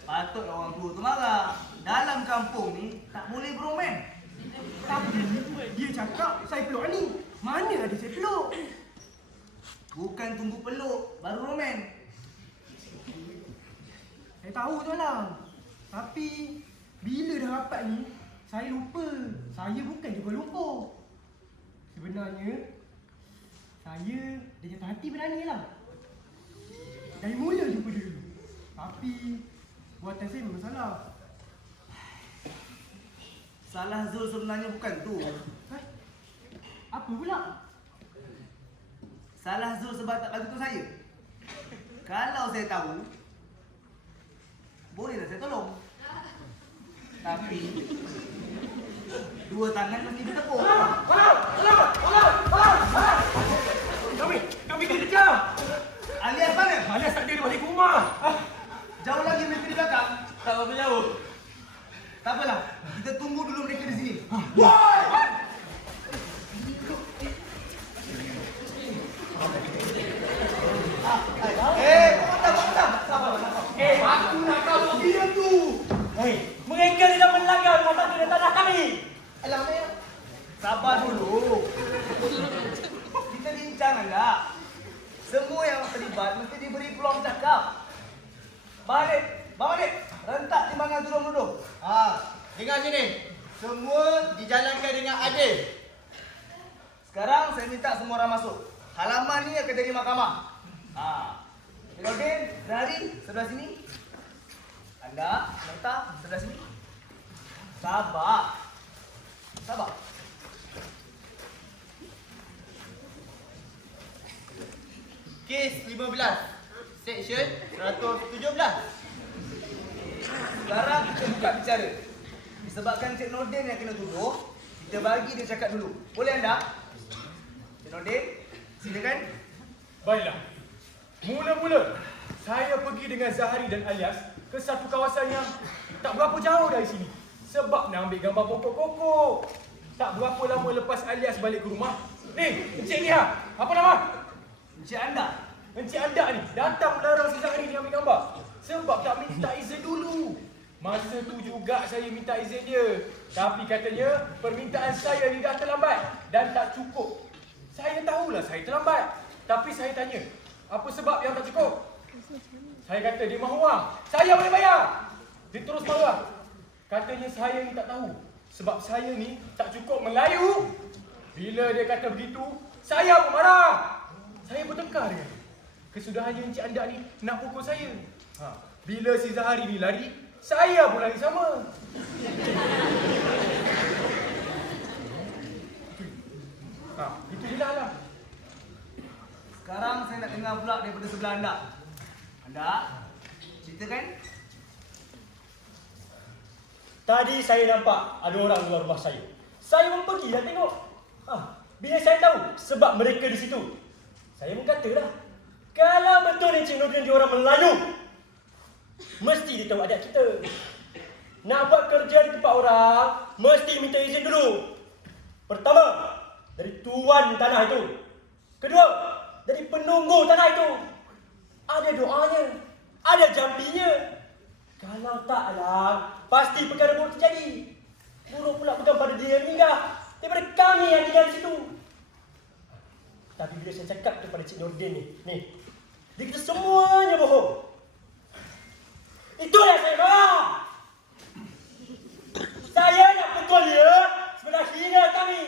Patutlah orang tua tu marah. Dalam kampung ni, tak boleh beromen. Tapi, dia cakap saya peluk Ani. Mana ada saya peluk? Bukan tunggu peluk, baru romen. Saya tahu tu Alang. Tapi, bila dah rapat ni, saya lupa. Saya bukan juga lumpur. Sebenarnya, saya Dia jatuh hati berani lah. Dari mula jumpa dia dulu. Tapi buatan saya memang salah. Salah Zul sebenarnya bukan tu. Apa pula? Salah Zul sebab tak bagi tu saya. Kalau saya tahu, bolehlah saya tolong. Tapi dua tangan mesti bertepuk. Kami kejar. Alias mana? Alias tak ada di balik rumah. Jauh lagi mereka di belakang. Tak berapa jauh. Tak apalah, kita tunggu dulu mereka di sini. Aku nak tahu dia tu. Hei, mereka tidak melanggar rumah tangga dan tanah kami. Alah, Mel. Sabar dulu. Kita bincang anda. Semua yang terlibat mesti diberi peluang cakap. Balik, balik. Rentak timbangan duduk-duduk. Dengar sini. Semua dijalankan dengan adil. Sekarang saya minta semua orang masuk. Halaman ni akan jadi mahkamah. Nordin, Zahari, sebelah sini. Anda, Nota, sebelah sini. Sabar. Sabar. Kes 15. Seksyen 117. Sekarang kita buka bicara. Disebabkan Cik Nordin yang kena tuduh, kita bagi dia cakap dulu. Boleh anda? Cik Nordin, silakan. Baiklah. Mula-mula, saya pergi dengan Zahari dan Alias ke satu kawasan yang tak berapa jauh dari sini. Sebab nak ambil gambar pokok-pokok. Tak berapa lama lepas Alias balik ke rumah. Encik ni ha? Apa nama? Encik anda. Encik anda ni datang melarang si Zahari ni ambil gambar. Sebab tak minta izin dulu. Masa tu juga saya minta izin dia. Tapi katanya permintaan saya ni dah terlambat dan tak cukup. Saya tahulah saya terlambat. Tapi saya tanya, apa sebab yang tak cukup? Saya kata dia mahu wang. Saya boleh bayar. Dia terus marah. Katanya saya ni tak tahu. Sebab saya ni tak cukup Melayu. Bila dia kata begitu, saya pun marah. Saya bertengkar dengan dia. Kesudahannya encik anda ni nak pukul saya. Bila si Zahari ni lari, saya pun lari sama. Itu je lah. Sekarang saya nak dengar pula daripada sebelah anda. Anda, ceritakan. Tadi saya nampak ada orang luar rumah saya. Saya pun pergi dan tengok. Bila saya tahu sebab mereka di situ, saya pun katalah, kalau betul Encik Nordin dia orang Melayu, mesti dia tahu adat kita. Nak buat kerja di tempat orang, mesti minta izin dulu. Pertama, dari tuan tanah itu. Kedua, dari penunggu tanah itu. Ada doanya, ada jambinya. Kalau tak alang, pasti perkara buruk terjadi. Buruk pula bukan pada dia yang meninggal, daripada kami yang tinggal di situ. Tapi bila saya cakap kepada Cik Nordin ni, dia kata semuanya bohong. Itulah saya marah. Saya nak pukul dia sebab hina kami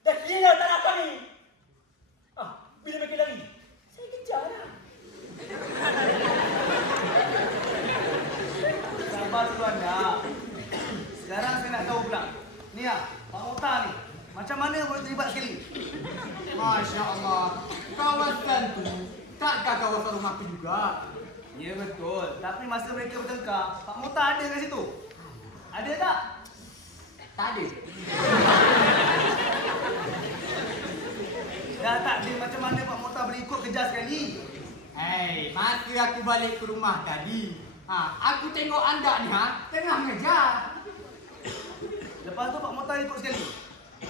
dan hina tanah kami. Bila mereka lari, saya kejarlah. Sabar dulu anda. Sekarang saya nak tahu pula. Ni Pak Mota ni. Macam mana boleh terlibat sekali? Masya Allah. Kawasan tu takkan kawasan rumahku juga. Ya betul. Tapi masa mereka bertengkar, Pak Mota ada kat situ. Ada tak? Tak ada. Dah tak ada macam mana Pak Mota boleh ikut kejar sekali. Hei, masa aku balik ke rumah tadi, aku tengok anda ni tengah mengejar. Lepas tu Pak Mota ikut sekali.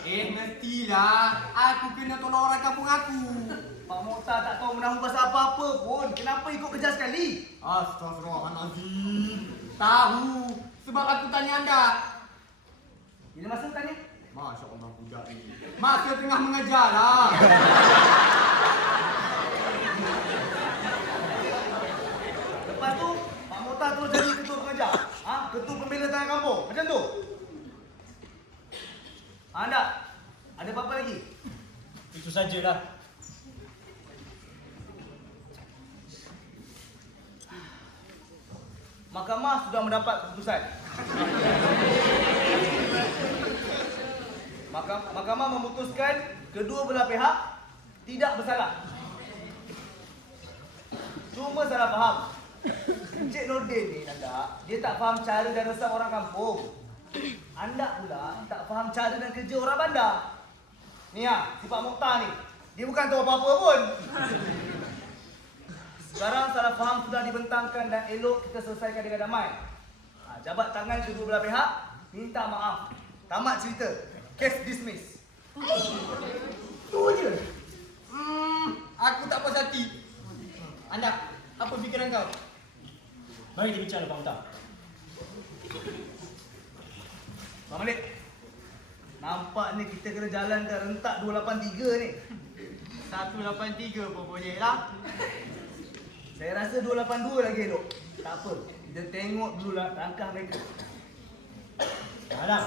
Mestilah aku kena tolong orang kampung aku. Pak Mota tak tahu menahu pasal apa-apa pun. Kenapa ikut kejar sekali? Astaghfirullahaladzim. Tahu. Sebab aku tanya anda. Bila masa tanya? Masya Allah budak ni. Masa tengah mengejar lah. Lepas tu, Pak Mota terus jadi ketua pengejar. Ketua pembela tanah kampung. Macam tu? Anda, ada apa-apa lagi? Itu sajalah. Mahkamah sudah mendapat keputusan. Mahkamah memutuskan kedua belah pihak tidak bersalah. Cuma salah faham. Encik Nordin ni anda, dia tak faham cara dan resap orang kampung. Anda pula tak faham cara dan kerja orang bandar. Ni si Pak Mokhtar ni, dia bukan tahu apa-apa pun. Sekarang salah faham sudah dibentangkan dan elok kita selesaikan dengan damai. Jabat tangan kedua belah pihak, minta maaf. Tamat cerita. Case dismiss. Tu je. Aku tak puas hati. Anda, apa fikiran kau? Mari kita bincang Pak Mokhtar. Bang Malik, nampak ni kita kena jalan kat rentak 283 ni. 183 pun boleh lah. Saya rasa 282 lagi elok. Tak apa, kita tengok dulu lah langkah mereka. Alam,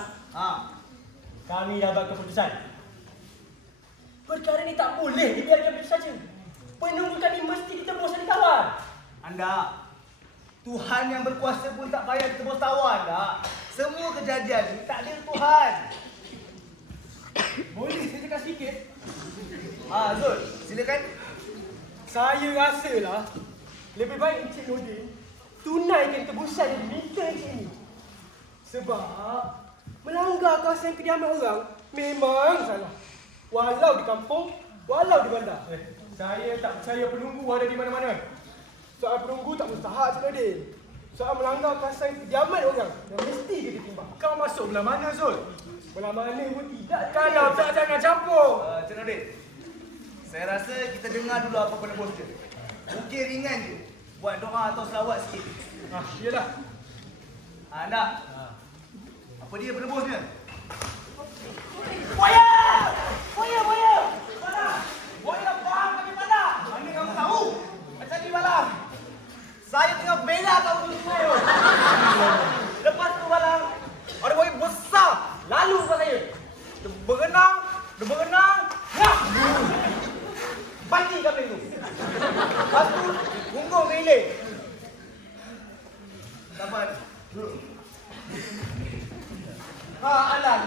kami dah buat keputusan. Perkara ni tak boleh dibiarkan begitu saja. Penunggu kami mesti ditebus dan ditawar. Anda, Tuhan yang berkuasa pun tak payah ditebus tawar anda. Semua kejadian ni takdir Tuhan. Boleh saya cakap sikit? Zul, silakan. Saya rasalah lebih baik Encik Nordin tunaikan tebusan yang diminta Encik ni. Sebab melanggar kawasan kediaman orang memang salah. Walau di kampung, walau di bandar. Saya tak percaya penunggu ada di mana-mana. Soal penunggu tak mustahak Encik Nordin. Soal melanggar kawasan kediaman orang yang mesti kita timbang. Kau masuk belah mana, Zul? Belah mana pun tidak. Kalau tak, jangan campur. Encik Nordin, saya rasa kita dengar dulu apa penebus dia. Mungkin ringan je. Buat doa atau selawat sikit. Iyalah. Anda, apa dia penebusnya? Buaya! Buaya, buaya! Buaya faham kami pada. Mana kamu tahu? Macam ni malam. Saya tengah bela kau di sungai tu. Lepas tu malam, ada buaya besar lalu kat saya. Dia berenang. Ya! Bagi kami tu. Lepas tu, gunggung relay. Dapat. Alang,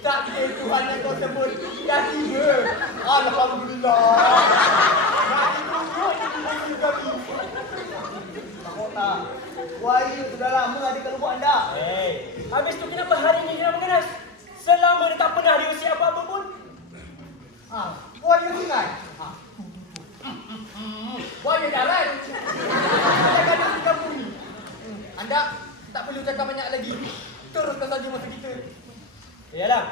tak kira Tuhan yang kau sebut dah tiba. Alhamdulillah. Nak ditunjuk di kami. Pak Mokhtar, buaya tu dah lama ada kat lubuk anda. Habis tu kenapa hari ni kena mengeras? Selama dia tak pernah diusir apa-apa pun. Buaya sungai. Buaya darat. Kita kena di kampung ni. Anda tak perlu cakap banyak lagi. Teruskan saja masa kita. Alam.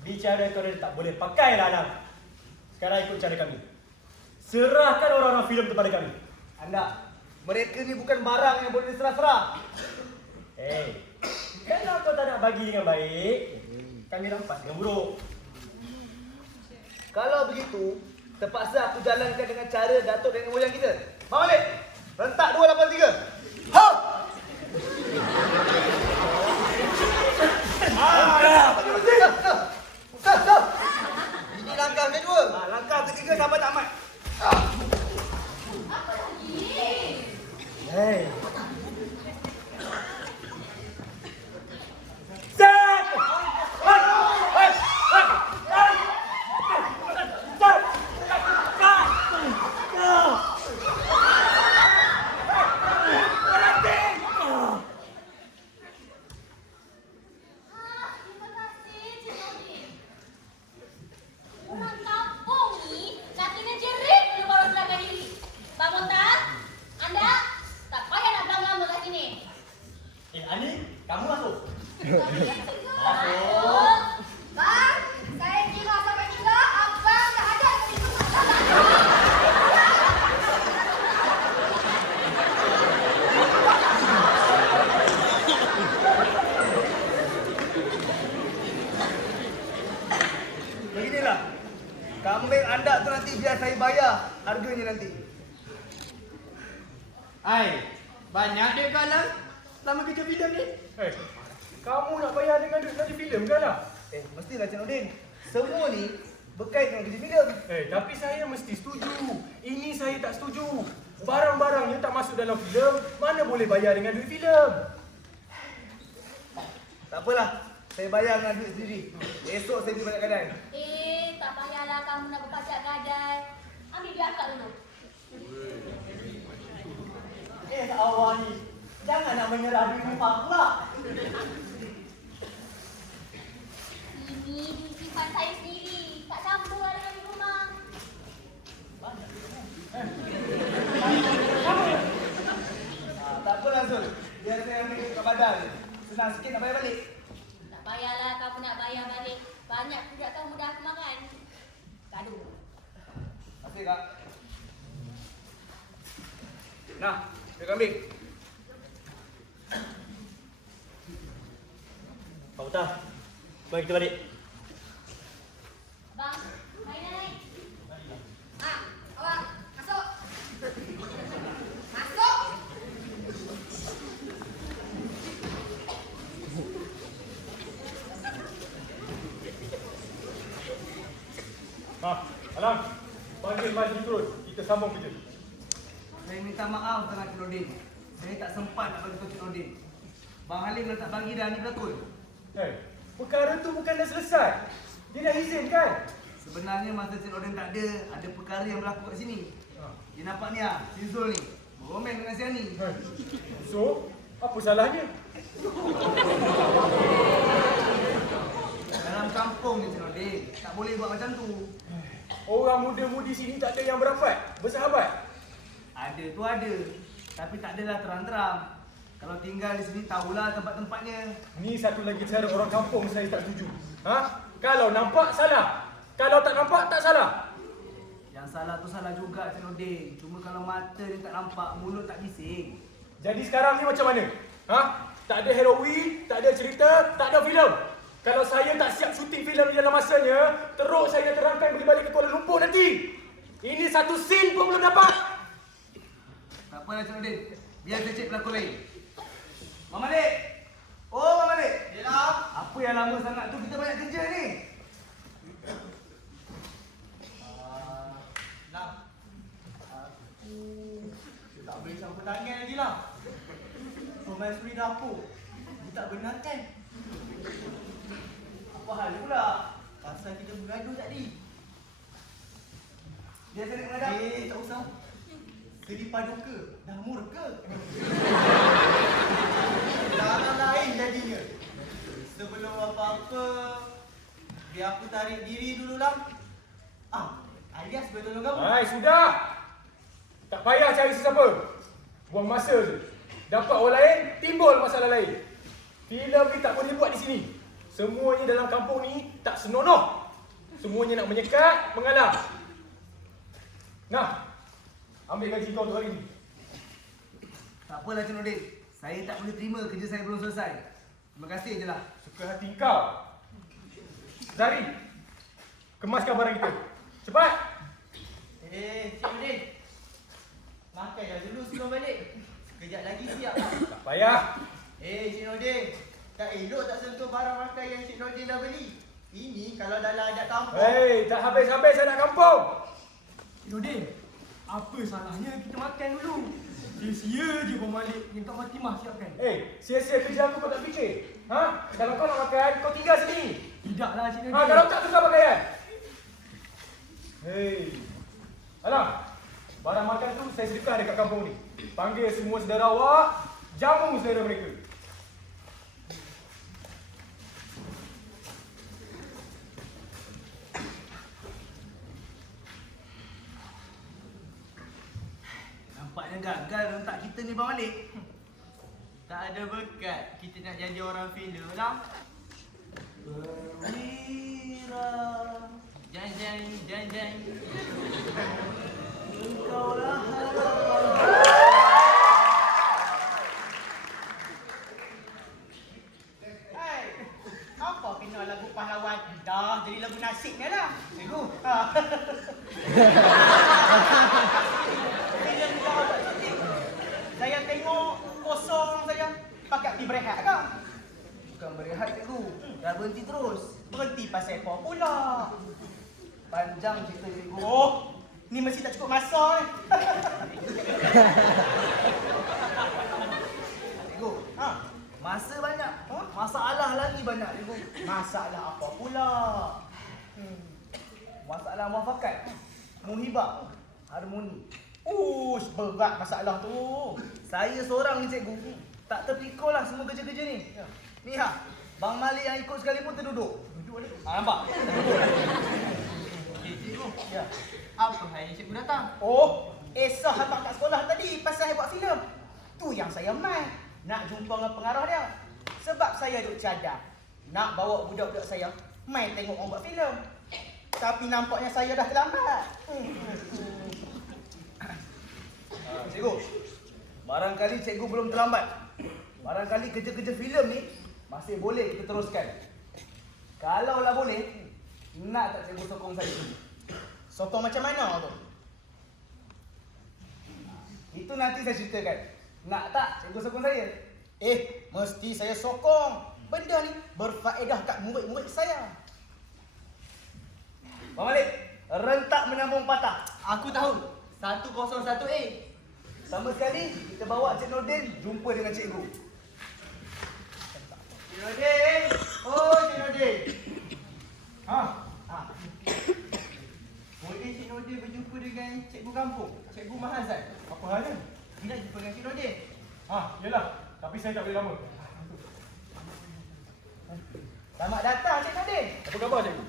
Bicara kau dah tak boleh pakai lah, Alam. Sekarang ikut cara kami. Serahkan orang-orang filem kepada kami. Anda, mereka ni bukan barang yang boleh diserah-serah. Kalau kau tak nak bagi dengan baik, kami rampas dengan buruk. Kalau begitu, terpaksa aku jalankan dengan cara Datuk dan moyang kita. Bang Malik, rentak 283. Ha! Stop! Ini langkah kedua. Langkah ketiga sampai tamat. Apa lagi? Terima kasih Encik Nordin. Orang kampung ni nak kena jerit dulu baru selangkan diri. Bang Mokhtar, anda tak payah nak bilang lama kat sini. Ani, kamu masuk. Masuk. Bang, saya kira sampai 3, abang dah ada kat situ. Beginilah. Kambing anda tu nanti biar saya bayar harganya nanti. Banyak dia kalah selama kerja filem ni. Kamu nak bayar dengan duit lagi filem kan lah? Mestilah Cik Nordin. Semua ni berkait dengan kerja filem. Tapi saya mesti setuju. Ini saya tak setuju. Barang-barang yang tak masuk dalam filem, mana boleh bayar dengan duit filem? Tak apalah, saya bayar dengan duit sendiri. Esok saya pergi balik kedai. Tak payahlah kamu nak berpajak gadai. Ambil duit akak dulu. Awak ni, jangan nak menyerah duit rumah pula. Ini duit simpan saya sendiri. Tak campur lah dengan duit rumah. Tak apalah Zul, biar saya ambil kat badan. Senang sikit nak bayar balik. Tak payahlah kamu nak bayar balik. Banyak budak kamu dah aku makan. Gaduh. Terima kasih Kak. Nah, dia kambing. Pak Utah, mari kita balik. Bang, mainan naik. Awak, masuk. Masuk. Alang, panggil Majdi turun. Kita sambung kerja. Saya minta maaf dengan Cik Nordin. Saya tak sempat nak bagi tahu Cik Nordin. Bang Halim dah tak bagi dah ni pelakon. Perkara tu bukan dah selesai. Dia dah izin kan? Sebenarnya masa Cik Nordin tak ada perkara yang berlaku kat sini. Dia nampak ni si Zul ni. Beromel dengan si Ani. So, apa salahnya? Dalam kampung ni Cik Nordin. Tak boleh buat macam tu. Orang muda-mudi sini tak ada yang berapat, bersahabat. Ada tu ada. Tapi tak adalah terang-terang. Kalau tinggal di sini tahulah tempat-tempatnya. Ni satu lagi cara orang kampung saya tak setuju. Kalau nampak salah. Kalau tak nampak tak salah. Yang salah tu salah juga Cik Nordin. Cuma kalau mata ni tak nampak, mulut tak bising. Jadi sekarang ni macam mana? Tak ada Halloween, tak ada cerita, tak ada filem. Kalau saya tak siap syuting filem di dalam masanya, teruk saya terangkan pergi balik ke Kuala Lumpur nanti. Ini satu scene pun belum dapat. Tak apalah Cik Nordin. Biar saya cek pelakon lain. Mak Malik! Oh Mak Malik! Yelah. Apa yang lama sangat tu, kita banyak kerja ni. Nak. Aku tak boleh campur tangan lagi lah. Permaisuri dapur. Dia tak benarkan. Apa hal ni pula? Pasal kita bergaduh tadi. Biar saya nak mengadap. Tak usah. Seri paduka. Dah murka. Jangan lain jadinya. Sebelum apa-apa, biar aku tarik diri dulu lah. Alias boleh tolong kamu? Sudah. Tak payah cari sesiapa. Buang masa je. Dapat orang lain, timbul masalah lain. Filem ni tak boleh buat di sini. Semuanya dalam kampung ni tak senonoh. Semuanya nak menyekat, mengalah. Nah, ambil gaji kau untuk hari ni. Tak apalah Cik Nordin. Saya tak boleh terima kerja saya belum selesai. Terima kasih je lah. Suka hati kau. Zari, kemaskan barang kita. Cepat. Cik Nordin. Makanlah dulu sebelum balik. Sekejap lagi siap. Tak payah. Cik Nordin. Tak elok tak sentuh barang makan yang Cik Nordin dah beli. Ini kalau dalam adat kampung. Tak habis-habis anak kampung. Cik Nordin, apa salahnya kita makan dulu? Sia-sia je Bang Malik yang Kak Fatimah siapkan. Sia-sia kerja aku kau tak fikir. Kalau kau nak makan, kau tinggal sini. Tidaklah Cik Nordin. Kalau tak tukar pakaian. Alah, barang makan tu saya sedekah dekat kampung ni. Panggil semua saudara awak, jamu saudara mereka. Nampaknya gagal rentak kita ni Bang Malik. Tak ada berkat. Kita nak jadi orang filem lah. Berwira. Jeng. Engkau lah harapan. Apa kena lagu pahlawan? Dah jadi lagu nasib ni lah. Cikgu. Filem ni dah tak syuting. Saya tengok kosong saja. Pakai pergi berehat ke? Bukan berehat cikgu. Dah berhenti terus. Berhenti pasal apa pula? Panjang cerita cikgu. Oh, ni mesti tak cukup masa ni. Cikgu, masa banyak. Masalah lagi banyak, cikgu. Masalah apa pula? Masalah muafakat, muhibah, harmoni. Berat masalah tu. Saya seorang ni, cikgu. Tak terpikul lah semua kerja-kerja ni. Ni Bang Malik yang ikut sekalipun terduduk. Duduk ni. Nampak? Cikgu. Ya. Apa hal yang cikgu datang? Esah abang kat sekolah tadi pasal saya buat filem. Tu yang saya mai. Nak jumpa dengan pengarah dia. Sebab saya duk cadang. Nak bawa budak-budak saya mai tengok orang buat filem. Tapi nampaknya saya dah terlambat. Cikgu, barangkali cikgu belum terlambat. Barangkali kerja-kerja filem ni masih boleh kita teruskan. Kalaulah boleh, nak tak cikgu sokong saya? Sokong macam mana tu? Itu nanti saya ceritakan. Nak tak cikgu sokong saya? Mesti saya sokong. Benda ni berfaedah kat murid-murid saya. Bang Malik, rentak menyambung patah. Aku tahu. 101A. Sama sekali, kita bawa Cik Nordin jumpa dengan cikgu. Cik Nordin. Cik Nordin. Boleh Cik Nordin berjumpa dengan Cikgu Kampung, Cikgu Mahazan. Apa halnya? Nak jumpa dengan Cik Nordin. Yelah. Tapi saya tak boleh lama. Selamat datang Cik Nordin. Apa khabar cikgu?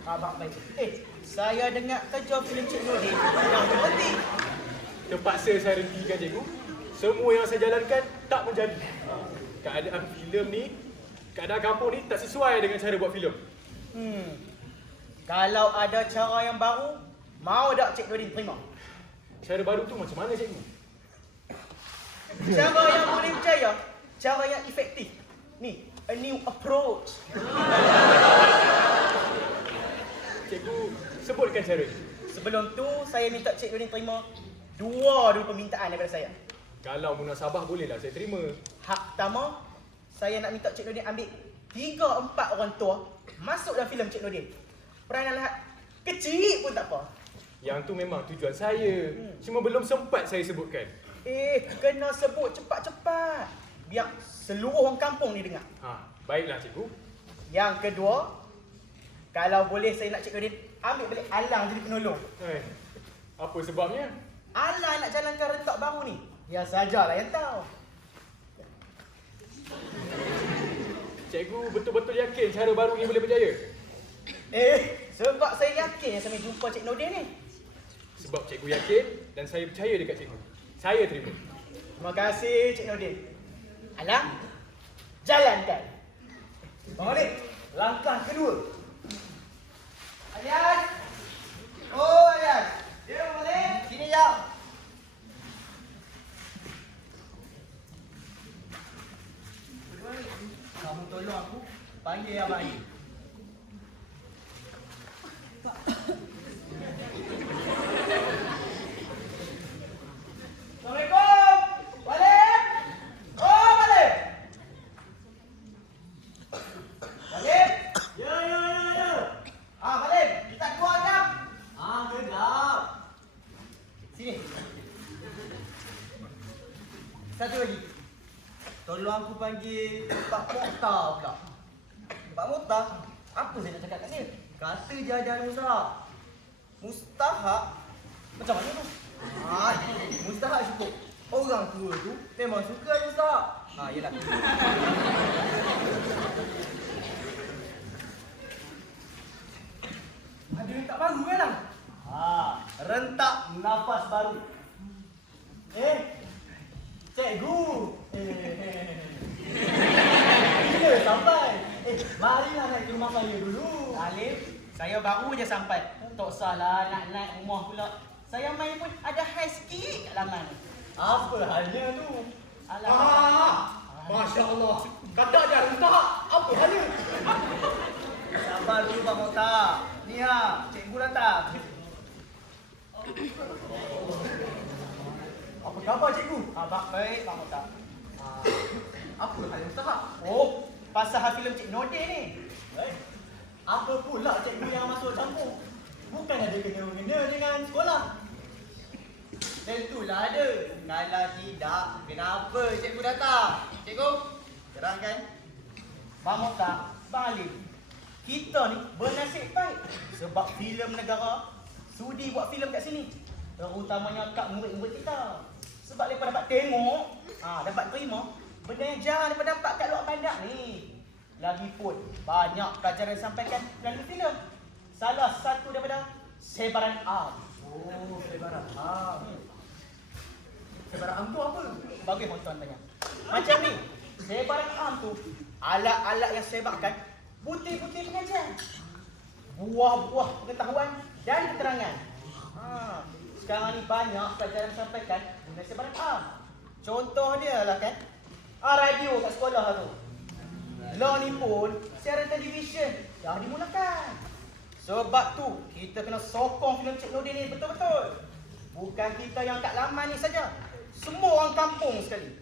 Baik. Saya dengar kerja filem Cik Nordin yang berhenti. Terpaksa saya hentikan cikgu. Semua yang saya jalankan tak menjadi. Keadaan filem ni, keadaan kampung ni tak sesuai dengan cara buat filem. Kalau ada cara yang baru, mau tak Cik Nordin terima? Cara baru tu macam mana cikgu? Cara yang boleh berjaya, cara yang efektif. Ni, a new approach. Cikgu, sebutkan cara ni. Sebelum tu, saya minta Cik Nordin terima dua permintaan daripada saya. Kalau munasabah bolehlah saya terima. Hak pertama, saya nak minta Cik Nordin ambil 3-4 orang tua masuk dalam filem Cik Nordin. Peranan lahat kecil pun tak apa. Yang tu memang tujuan saya. Cuma belum sempat saya sebutkan. Kena sebut cepat-cepat. Biar seluruh orang kampung ni dengar. Baiklah cikgu. Yang kedua, kalau boleh saya nak Cik Nordin ambil balik Alang jadi penolong. Apa sebabnya? Alang nak jalankan rentak baru ni. Ya sajalah yang tahu. Cikgu betul-betul yakin cara baru ni boleh berjaya? Sebab saya yakin saya jumpa Cik Nordin ni. Sebab cikgu yakin dan saya percaya dekat cikgu. Saya terima. Terima kasih Cik Nordin. Alang, jalankan. Bang Malik, langkah kedua. Alias. Alias. Ya, Bang Malik. Sini jap. Kamu tolong aku panggil Abang Ayi. Assalamualaikum. Balik. Balik. Balik. Ya. Balik. Kita keluar jap. Kejap. Sini. Satu lagi. Tolong aku panggil Pak Mokhtar pula. Pak Mokhtar? Apa saya nak cakap kat dia? Kata jajan Ustaz. Mustahak? Macam mana tu? Mustahak cukup. Orang tua tu memang suka Ustaz. Yelah. Ada rentak baru kan lah? Rentak nafas baru. Cikgu. Bila sampai? Marilah naik ke rumah saya dulu. Alif, saya baru je sampai. Tak salah nak naik rumah pula. Saya main pun ada high sikit kat laman. Apa halnya tu? Masya Allah. Kata dia rentak. Apa halnya? Sabar dulu Pak Mokhtar. Ni cikgu datang. Apa khabar cikgu? Baik, Pak Mokhtar. Apa hal yang Ustaz? Pasal hal filem Cik Nordin ni. Apa pula cikgu yang masuk campur? Bukan ada kena-mengena dengan sekolah. Tentulah ada. Kalau tidak, kenapa cikgu datang? Cikgu, terangkan. Bang Mokhtar, Bang Halim, kita ni bernasib baik sebab filem negara sudi buat filem kat sini. Terutamanya kat murid-murid kita. Sebab mereka dapat tengok, dapat terima benda yang jarang mereka dapat kat luar bandar ni. Lagipun, banyak pelajaran yang disampaikan melalui filem. Salah satu daripada sebaran am. Oh, sebaran am. Sebaran am tu apa? Bagus tuan tanya. Macam ni, sebaran am tu alat-alat yang sebarkan butir-butir pengajian, buah-buah pengetahuan dan keterangan. Sekarang ni banyak pelajaran disampaikan dengan sebaran am. Contoh dia lah kan, radio kat sekolah tu. Lah ni pun siaran televisyen dah dimulakan. Sebab tu kita kena sokong filem Cik Nordin ni betul-betul. Bukan kita yang kat laman ni saja, semua orang kampung sekali.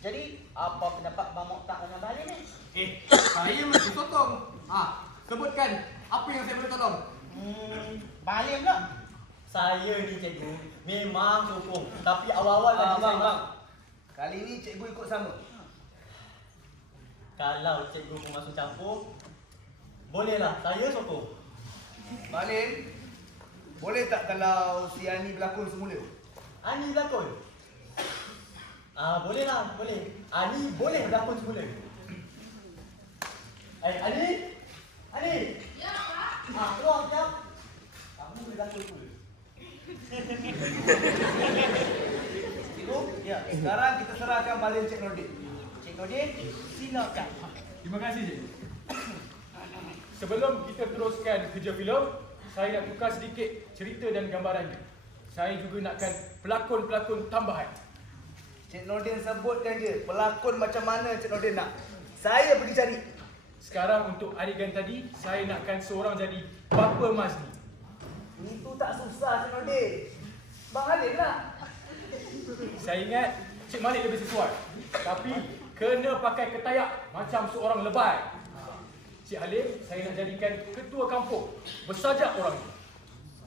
Jadi, apa pendapat Bang Mokhtar dengan Bang Halim ni? Saya mesti sokong. Sebutkan apa yang saya boleh tolong. Bang Halim pula. Saya ni cikgu memang sokong. Tapi awal-awal Bang. Kali ni cikgu ikut sama. Kalau cikgu pun masuk campur, bolehlah saya sokong. Bang Halim, boleh tak kalau si Ani berlakon semula? Ani berlakon? Boleh lah, boleh. Ani boleh berlakon semula. Ani? Ani? Ya, Pak. Keluar sekejap. Kamu boleh berlakon semula. Cikgu, ya. Sekarang kita serahkan balik Cik Nordin. Cik Nordin, silakan. Terima kasih, Cik. Sebelum kita teruskan kerja filem, saya nak tukar sedikit cerita dan gambarannya. Saya juga nakkan pelakon-pelakon tambahan. Cik Nordin sebutkan je pelakon macam mana Cik Nordin nak. Saya pergi cari. Sekarang untuk adegan tadi, saya nakkan seorang jadi Bapa Mazni. Itu tak susah Cik Nordin. Bang Halim lah. Saya ingat Cik Malik lebih sesuai. Tapi kena pakai ketayak macam seorang lebay. Cik Halim, saya nak jadikan ketua kampung. Bersajak orang ini.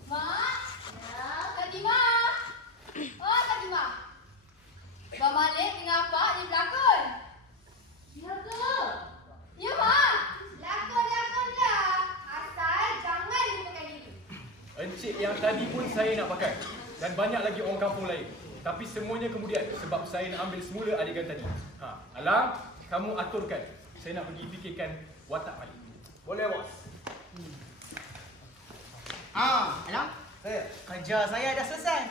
Mak? Ya, Kak Dima. Oh, Kak Dima. Bang Malik dengan Pak ni pelakon. Ya ke? Ya, Mak. Lakon-lakon lah. Asal jangan lupakan diri. Encik yang tadi pun saya nak pakai. Dan banyak lagi orang kampung lain. Tapi semuanya kemudian sebab saya nak ambil semula adegan tadi. Alang, kamu aturkan. Saya nak pergi fikirkan watak Malik. Boleh, bos. Alang, Saya. kerja saya dah selesai.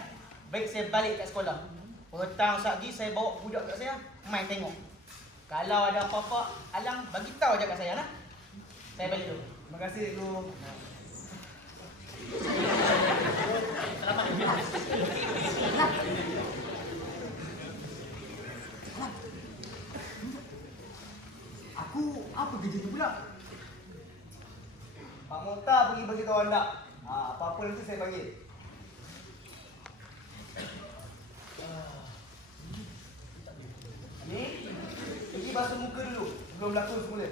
Baik saya balik kat sekolah. Petang lagi saya bawa budak kat saya main tengok. Kalau ada apa-apa, Alang bagi tahu je kat saya lah. Saya balik dulu. Terima kasih, Cikgu. Selamat. Aku apa kerja tu pula? Pak Mokhtar pergi beritahu anda. Apa-apa nanti saya panggil. Ni, pergi basuh muka dulu sebelum berlakon semula.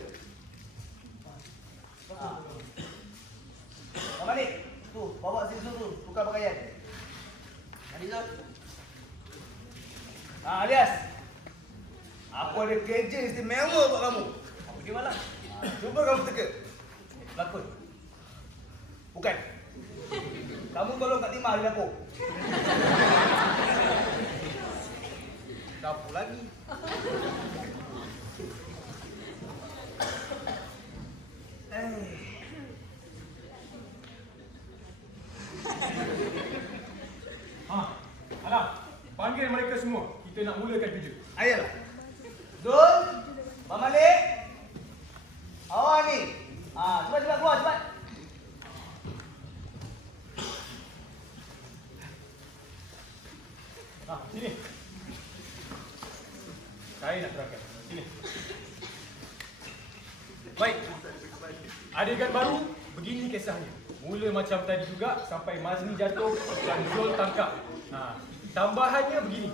Abang Malik, tu, bawa sini tu, tukar pakaian. Mari Zul. Alias, aku ada kerja istimewa buat kamu. Apa dia malam? Cuba kamu teka. Lakon. Bukan. Kamu tolong Kak Timah di dapur. Dapur lagi. Alang, panggil mereka semua. Kita nak mulakan kerja. Ayolah. Zul, Abang Malik. Awak ni. Cepat keluar, cepat. Sini. Saya nak terangkan. Sini. Baik. Adegan baru, begini kisahnya. Mula macam tadi juga sampai Mazni jatuh dan Zul tangkap. Tambahannya begini.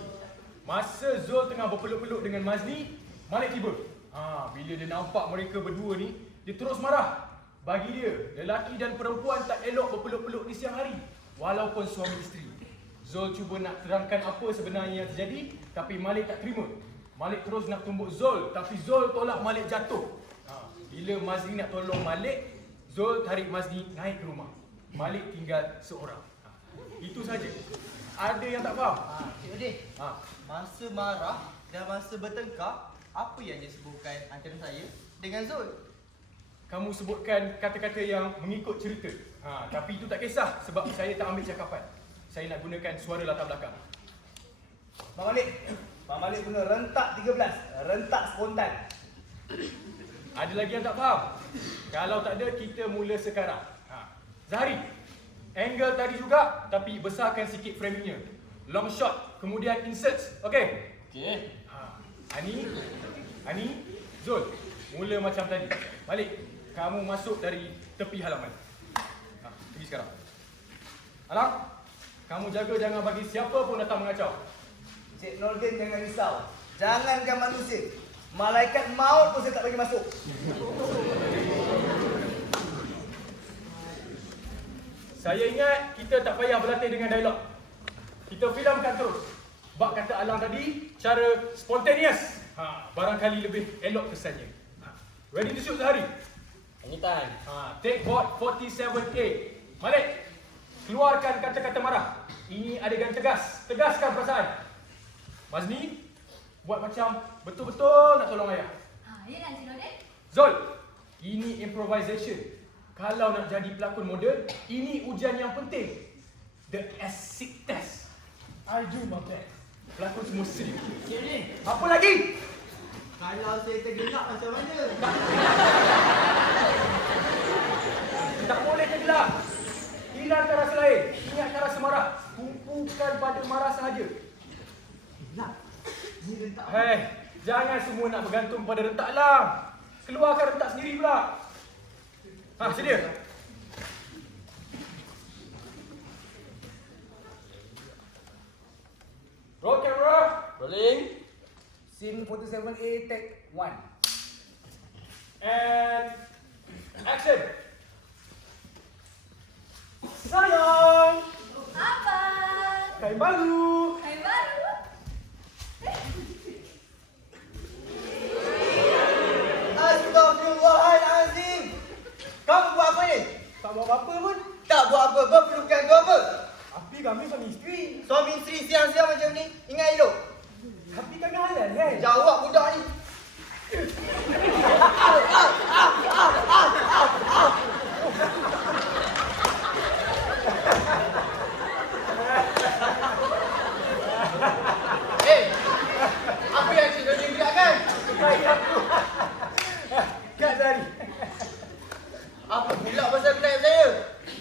Masa Zul tengah berpeluk-peluk dengan Mazni, Malik tiba. Bila dia nampak mereka berdua ni, dia terus marah. Bagi dia, lelaki dan perempuan tak elok berpeluk-peluk di siang hari, walaupun suami isteri. Zul cuba nak terangkan apa sebenarnya yang terjadi, tapi Malik tak terima. Malik terus nak tumbuk Zul, tapi Zul tolak Malik jatuh. Bila Mazni nak tolong Malik, Zul tarik Mazni naik ke rumah. Malik tinggal seorang. Itu saja. Ada yang tak faham? Cik Odin, masa marah dan masa bertengkar, apa yang disebutkan antara saya dengan Zul? Kamu sebutkan kata-kata yang mengikut cerita. Tapi itu tak kisah sebab saya tak ambil cakapan. Saya nak gunakan suara latar belakang. Bang Malik guna rentak 13, rentak spontan. Ada lagi yang tak faham? Kalau tak ada, kita mula sekarang. Zahari, angle tadi juga tapi besarkan sikit framingnya. Long shot, kemudian inserts. Okey? Okey. Ani, Zul, mula macam tadi. Malik, kamu masuk dari tepi halaman. Pergi sekarang. Alang, kamu jaga jangan bagi siapa pun datang mengacau. Cik Nordin jangan risau. Jangankan manusia, malaikat maut pun saya tak bagi masuk. Saya ingat kita tak payah berlatih dengan dialog. Kita filmkan terus. Bak kata Alang tadi, cara spontaneous. Barangkali lebih elok kesannya. Ready to shoot Zahari? Anytime. Take board 47A. Malik, keluarkan kata-kata marah. Ini adegan tegas. Tegaskan perasaan. Mazni, buat macam betul-betul nak tolong ayah. Ya dan Cik Nordin. Zul, ini improvisation. Kalau nak jadi pelakon moden, ini ujian yang penting. The acid test. I do my best. Pelakon semua serius. Cik Odin, Apa lagi? kalau saya tergelak macam mana? Tak boleh tergelak. Hilangkan rasa lain. Ingatkan rasa marah. Tumpukan pada marah sahaja. Nak, ni rentak. Hei, jangan semua nak bergantung pada rentak lah. Keluarkan rentak sendiri pula. Sedia. Roll camera. Rolling. Scene 47A, take 1. And action. Sayang, Abang. kain baru. Hai baru. Astaghfirullahalazim. Kamu buat apa ni? Tak buat apa-apa pun. Tak buat apa-apa, pelukan kau apa? Tapi kami suami isteri. Suami isteri siang-siang macam ni, ingat elok. Tapi kami halal kan? Jawab budak ni. Apa yang Cik Nordin gerakkan? Baik aku. Kak Zari. Apa pula pasal knife saya?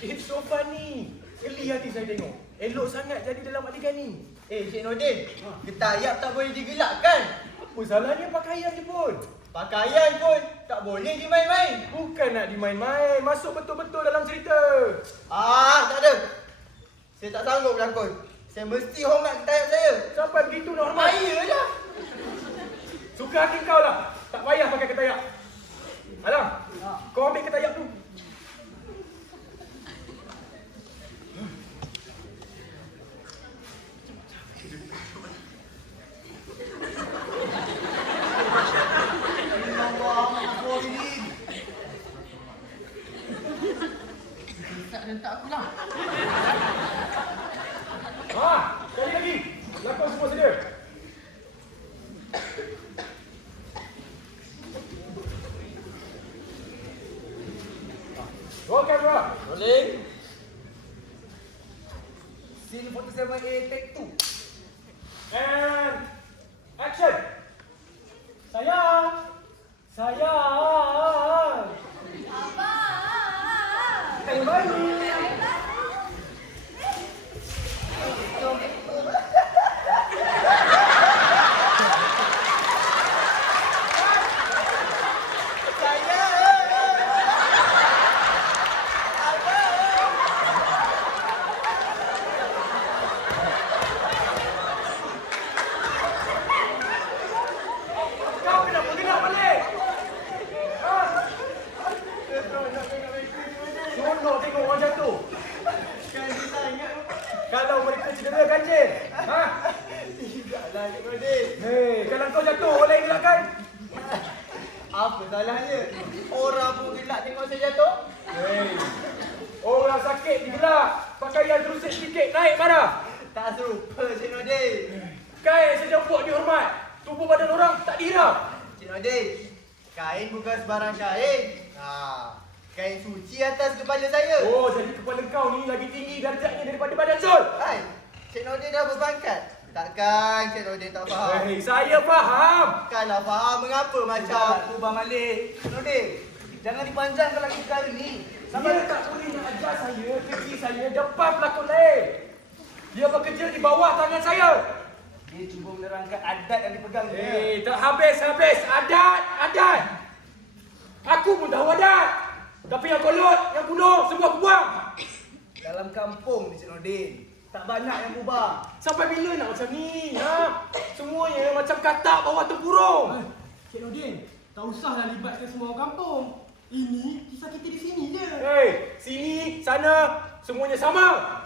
It's so funny. Geli hati saya tengok. Elok sangat jadi dalam adegan ni. Cik Nordin, getayap tak boleh digelakkan. Apa salahnya pakaian je pun? Pakaian pun tak boleh dimain-main. Bukan nak dimain-main. Masuk betul-betul dalam cerita. Tak ada. Saya tak sanggup berlakon. Saya mesti hormat getayap saya. Sampai begitu nak hormat. Saya dah. Suka hati kau lah. Tak payah pakai ketayak. Alang, kau ambil ketayak tu. Rentak aku lah. Sekali lagi. Lakon semua sedia. Cik Nordin. Hei, kalau kau jatuh, orang lain gelakkan. Apa salahnya? Orang pun gelak tengok saya jatuh. Hei, orang sakit digelak. Pakaian terusik sedikit, naik marah. Tak serupa Cik Nordin. Kain sejemput dihormat. Tubuh badan orang tak dihirap. Cik Nordin, kain bukan sebarang kain. Kain suci atas kepala saya. Oh, jadi kepala kau ni lagi tinggi darjatnya daripada badan Zul. Hai, Cik Nordin dah berpangkat. Takkan Cik Nordin tak faham? Hei, saya faham. Kalau faham, mengapa macam? Ubah Malik. Cik Nordin, jangan dipanjangkan lagi perkara ni. Dia tak boleh nak ajar saya, kerja saya depan pelakon lain. Dia bekerja di bawah tangan saya. Dia cuba menerangkan adat yang dipegang dia. Hei, tak habis-habis. Adat. Aku pun tahu adat. Tapi yang kolot, yang bunuh, semua aku buang. Dalam kampung ni Cik Nordin, tak banyak yang berubah. Sampai bila nak macam ni? Ha? Semuanya macam katak bawah tempurung. Cik Nordin, tak usahlah libatkan semua orang kampung. Ini kisah kita di sini je. Hei, sini, sana, semuanya sama.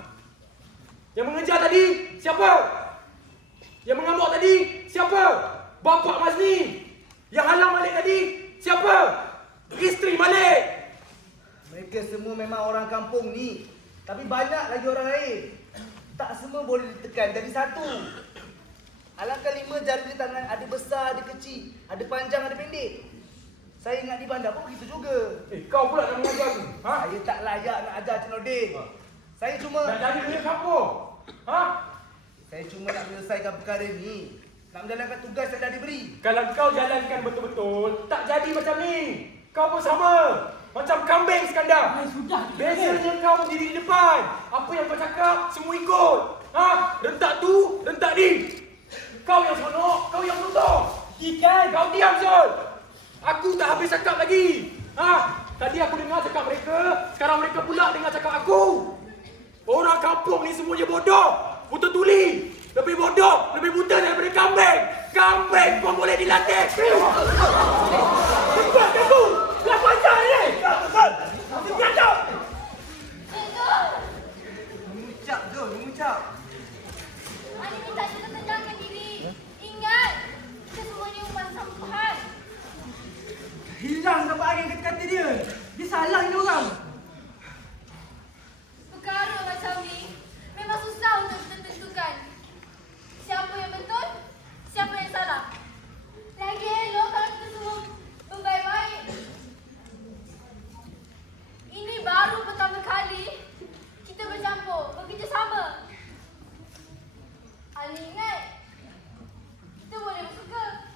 Yang mengejar tadi, siapa? Yang mengamuk tadi, siapa? Bapak Mazni. Yang halang Malik tadi, siapa? Isteri Malik. Mereka semua memang orang kampung ni. Tapi banyak lagi orang lain. Tak semua boleh ditekan jadi satu. Alangkah 5 jari di tangan, ada besar, ada kecil, ada panjang, ada pendek. Saya ingat di bandar pun begitu juga. Kau pula nak mengajar aku. Ha? Saya tak layak nak ajar Cik Nordin. Saya cuma Nak jadi dunia kampung. Ha? Saya cuma nak menyelesaikan perkara ni. Nak menjalankan tugas yang dah diberi. Kalau kau jalankan betul-betul, tak jadi macam ni. Kau pun sama. Macam kambing Skandar. Sudah. Bezanya kau berdiri di depan. Apa yang kau cakap, semua ikut. Ha? Rentak tu, rentak ni. Kau yang seronok, kau yang menutup. Ikan. Kau diam, Zul. Aku tak habis cakap lagi. Ha? Tadi aku dengar cakap mereka, sekarang mereka pula dengar cakap aku. Orang kampung ni semuanya bodoh. Buta tuli. Lebih bodoh, lebih buta daripada kambing. Kambing pun boleh dilatih. Cepat aku. Kenapa ajar ni? Cepat. Mengucap Zul, mengucap. Ani minta kita tenangkan diri. Ingat, kita semuanya umat sampan. Hilang sampai angin kata-kata dia. Dia salah ni orang. Perkara macam ni memang susah untuk kita tentukan. Siapa yang betul, siapa yang salah. Lagi elok kalau kita semua berbaik-baik. Ini baru pertama kali kita bercampur, bekerjasama. Ali ingat, kita boleh bersuka.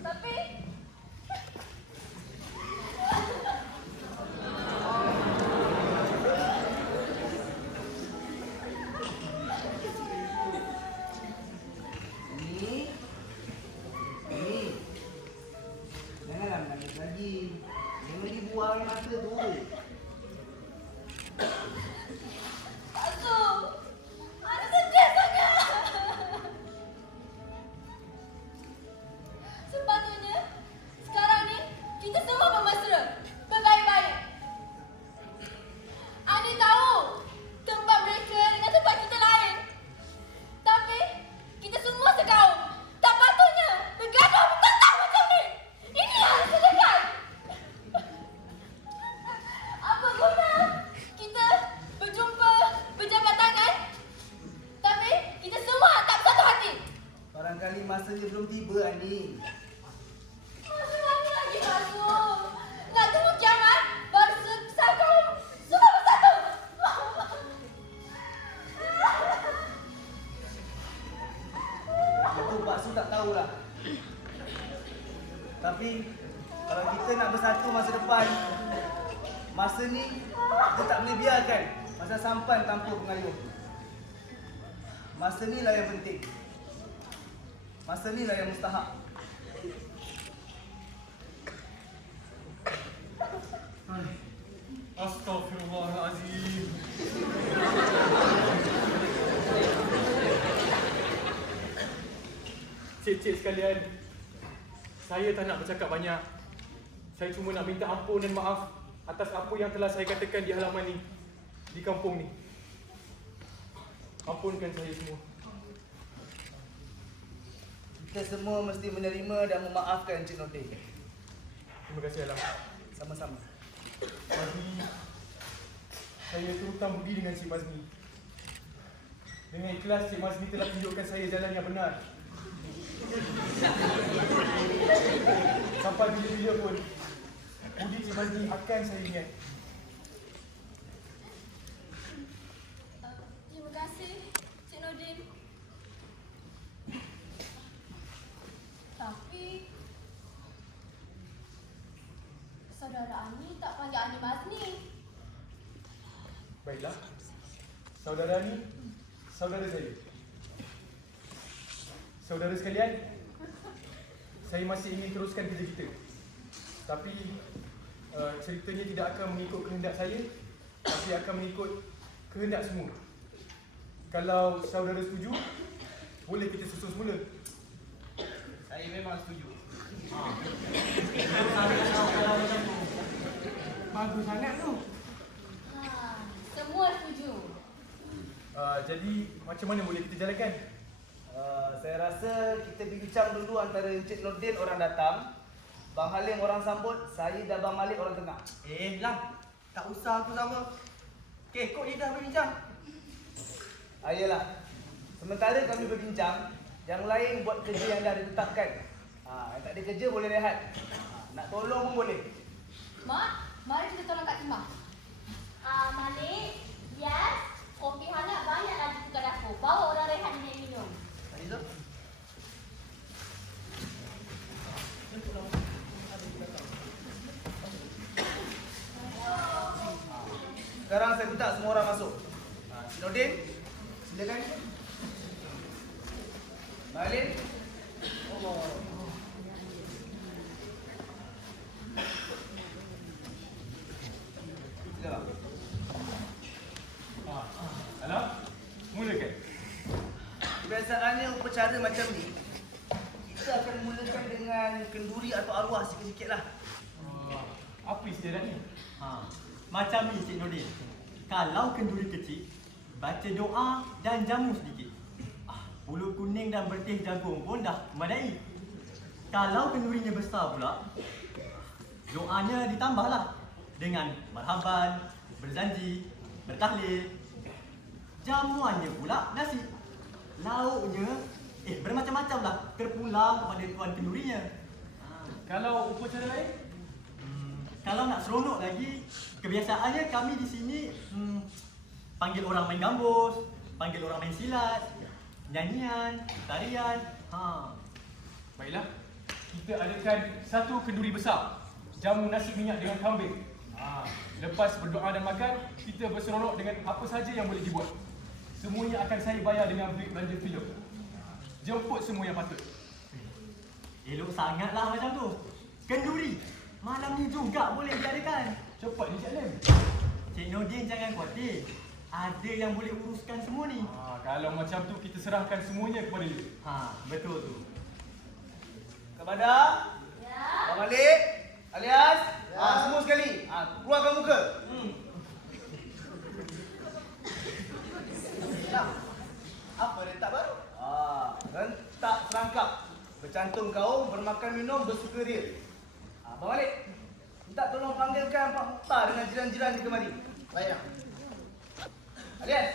Tapi Janganlah menangis lagi. Jangan dibuang mata tu. Pak Su, Ani sedih sangat. Sepatutnya sekarang ni kita semua bermesra, berbaik-baik. Ani tahu tempat mereka dengan tempat kita lain. Tapi kita semua sekaum. Tak patutnya bergaduh bertentang macam ni. Ini harus selesai. Apa guna kita berjumpa, berjabat tangan, tapi kita semua tak satu hati. Barangkali masanya belum tiba, Ani. Masa lama lagi, Pak Su. Nak tunggu kiamat, baru sekaum semua bersatu. Itu Pak Su tak tahulah. Tapi kalau kita nak bersatu masa depan, masa ni kita tak boleh biarkan masa sampan tanpa pengayuh. Masa ni lah yang penting. Masa ni lah yang mustahak. Astaghfirullahalazim. Cik-cik sekalian, saya tak nak bercakap banyak. Saya cuma nak minta ampun dan maaf atas apa yang telah saya katakan di halaman ni, di kampung ni. Ampunkan saya semua. Kita semua mesti menerima dan memaafkan Encik Nordin. Terima kasih Alam. Sama-sama. Mazmi, saya terhutang budi dengan Cik Mazmi. Dengan ikhlas, Cik Mazmi telah tunjukkan saya jalan yang benar. Sampai bila-bila pun, budi Cik Mazmi akan saya ingat. Terima kasih, Cik Nordin. Tapi saudara Ani tak panggil Ani Mazni. Baiklah, saudara ni, saudara saya. Saudara sekalian, saya masih ingin teruskan kerja kita. Tapi ceritanya tidak akan mengikut kehendak saya, tapi akan mengikut kehendak semua. Kalau saudara setuju, boleh kita susun semula. Saya memang setuju. Bagus sangat tu. Semua setuju. Jadi macam mana boleh kita jalankan? Saya rasa kita bincang dulu antara Encik Nordin orang datang, Bang Halim orang sambut, saya dan Bang Malik orang tengah. Lam, tak usah aku sama. Okey, kau lidah berbincang. Ayolah. Sementara kami berbincang, yang lain buat kerja yang dah ditetapkan. Yang tak ada kerja boleh rehat. Nak tolong pun boleh. Mak, mari kita tolong Kak Timah. Malik, yes, kopi hangat banyak lagi ke dapur. Bawa orang rehat ni minum. Aliza? Sekarang saya minta semua orang masuk. Encik Nordin, silakan. Malik. Silakan. Alam, mulakan. Kebiasaannya upacara macam ni, kita akan mulakan dengan kenduri atau arwah sikit-sikit lah. Apa istilah ni? Macam ni Cik Nordin. Kalau kenduri kecil, baca doa dan jamu sedikit. Pulut kuning dan berteh jagung pun dah memadai. Kalau kendurinya besar pula, doanya ditambahlah dengan marhaban, berjanji, bertahlil. Jamuannya pula nasi. Lauknya bermacam-macam lah, terpulang kepada tuan kendurinya. Kalau upacara lain? Kalau nak seronok lagi, kebiasaannya kami di sini panggil orang main gambus, panggil orang main silat, nyanyian, tarian. Baiklah, kita adakan satu kenduri besar, jamu nasi minyak dengan kambing. Lepas berdoa dan makan, kita berseronok dengan apa saja yang boleh dibuat. Semuanya akan saya bayar dengan duit belanja filem. Jemput semua yang patut. Elok sangatlah macam tu. Kenduri, malam ni juga boleh diadakan. Cepat ni Cik Lim. Cik Nordin jangan khawatir. Ada yang boleh uruskan semua ni. Kalau macam tu, kita serahkan semuanya kepada dia. Betul tu. Kepada Ya. Bang Malik, alias semua sekali. Keluarkan muka. Apa rentak baru? Rentak serangkap. Bercantum kaum, bermakan minum, bersukaria. Bang Malik, minta tolong panggilkan Pak Mukhtar dengan jiran-jiran di kemari. Baik. Alias.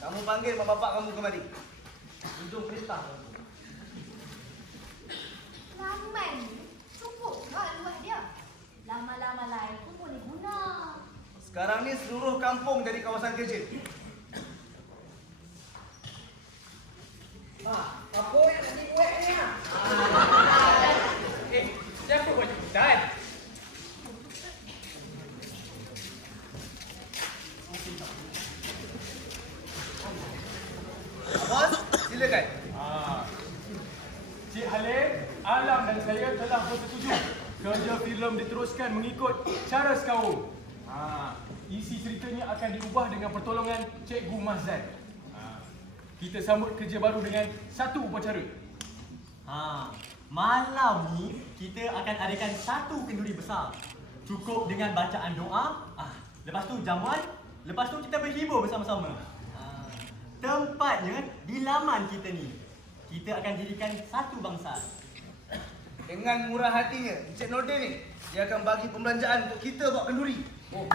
Kamu panggil mak bapak kamu kemari. Ujung perintah. Ramai ni, cukup lah luah dia. Lama-lama lain pun boleh guna. Sekarang ni seluruh kampung jadi kawasan kerja. Apa yang nak dibuat ni? Siapa buat jemputan? Bos, silakan. Cik Halim, Alam dan saya telah bersetuju. Kerja filem diteruskan mengikut cara sekaum. Isi ceritanya akan diubah dengan pertolongan Cikgu Mahzan. Kita sambut kerja baru dengan satu upacara. Malam ni kita akan adakan satu kenduri besar. Cukup dengan bacaan doa, lepas tu jamuan, Lepas tu kita berhibur bersama-sama. Tempatnya di laman kita ni. Kita akan jadikan satu bangsa. Dengan murah hatinya, Encik Nordin ni, dia akan bagi pembelanjaan untuk kita buat kenduri. Oh.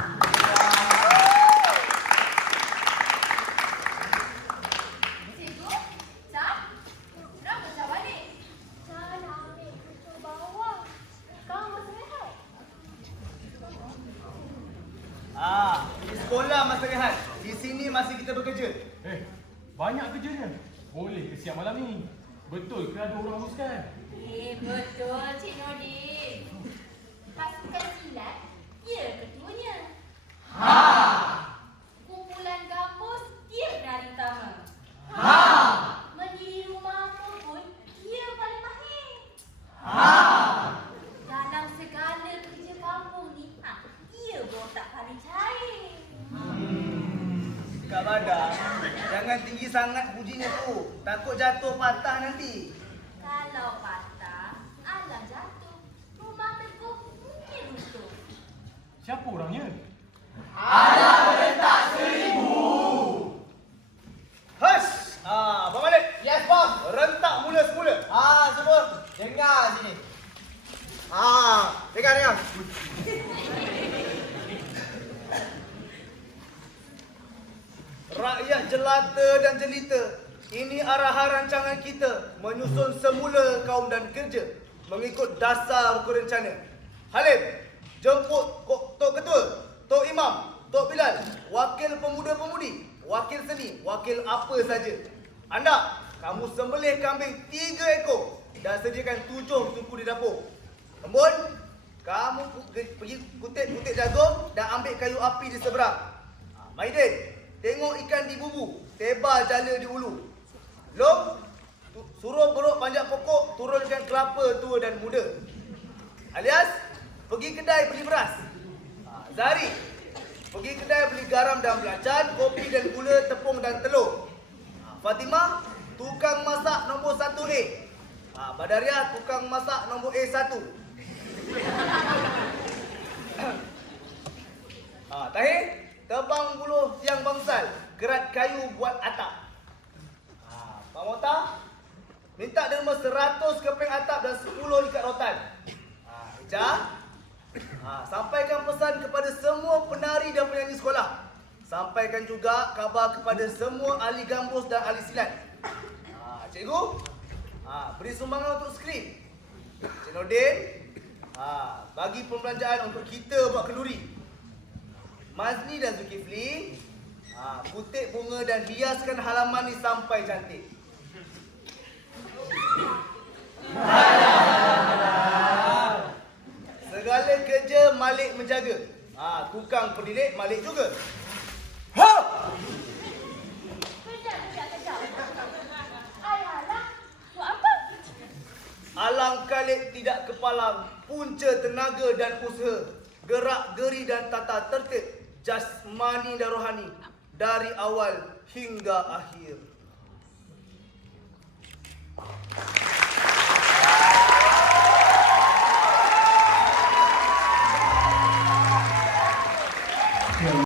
Cikgu, Cak, nak macam balik. Cak nak ambil kucur bawah. Kau masih rehat? Di sekolah masa rehat. Di sini masih kita bekerja. Banyak kerjanya. Boleh ke siap malam ni? Betul ke ada orang uruskan? Betul, Cik Nordin. Pasukan silat, dia ketuanya. Kumpulan gambus, dia dari utama. Mendiri rumah apa pun, dia paling mahir. Dalam segala kerja kampung ni, dia botak paling cair. Kak Badar, jangan tinggi sangat pujinya tu. Takut jatuh patah nanti. Kalau patah, alam jatuh. Rumah teguh mungkin runtuh. Siapa orangnya? Hush! Abang Malik. Yes, bos. Rentak mula semula. Semua dengar sini. Dengar. Rakyat jelata dan jelita, ini arahan rancangan kita menyusun semula kaum dan kerja mengikut dasar rukun rencana. Halim, jemput Tok Ketua, Tok Imam, Tok Bilal, wakil pemuda-pemudi, wakil seni, wakil apa saja. Anda, kamu sembelih kambing 3 ekor dan sediakan 7 suku di dapur. Embun, kamu pergi kutip jagung dan ambil kayu api di seberang. Maidin, tengok ikan di bubu, tebal jala di ulu. Long, suruh beruk panjat pokok, turunkan kelapa tua dan muda. Alias, pergi kedai beli beras. Zari, pergi kedai beli garam dan belacan, kopi dan gula, tepung dan telur. Fatimah, tukang masak nombor 1A. Badariah, tukang masak nombor A1. Tahir, tebang buluh tiang bangsal, kerat kayu buat atap. Pak Mota, minta derma 100 keping atap dan 10 ikat rotan. Eja, sampaikan pesan kepada semua penari dan penyanyi sekolah. Sampaikan juga khabar kepada semua ahli gambus dan ahli silat. Cikgu, beri sumbangan untuk skrip. Cik Nordin, bagi pembelanjaan untuk kita buat kenduri. Mazni dan Zulkifli, kutip bunga dan hiaskan halaman ni sampai cantik. Segala kerja Malik menjaga. Tukang pendidik Malik juga. Kejap. Ayalah, buat apa? Alang kalik tidak kepalang, punca tenaga dan usaha, gerak geri dan tata tertib, jasmani dan rohani, dari awal hingga akhir.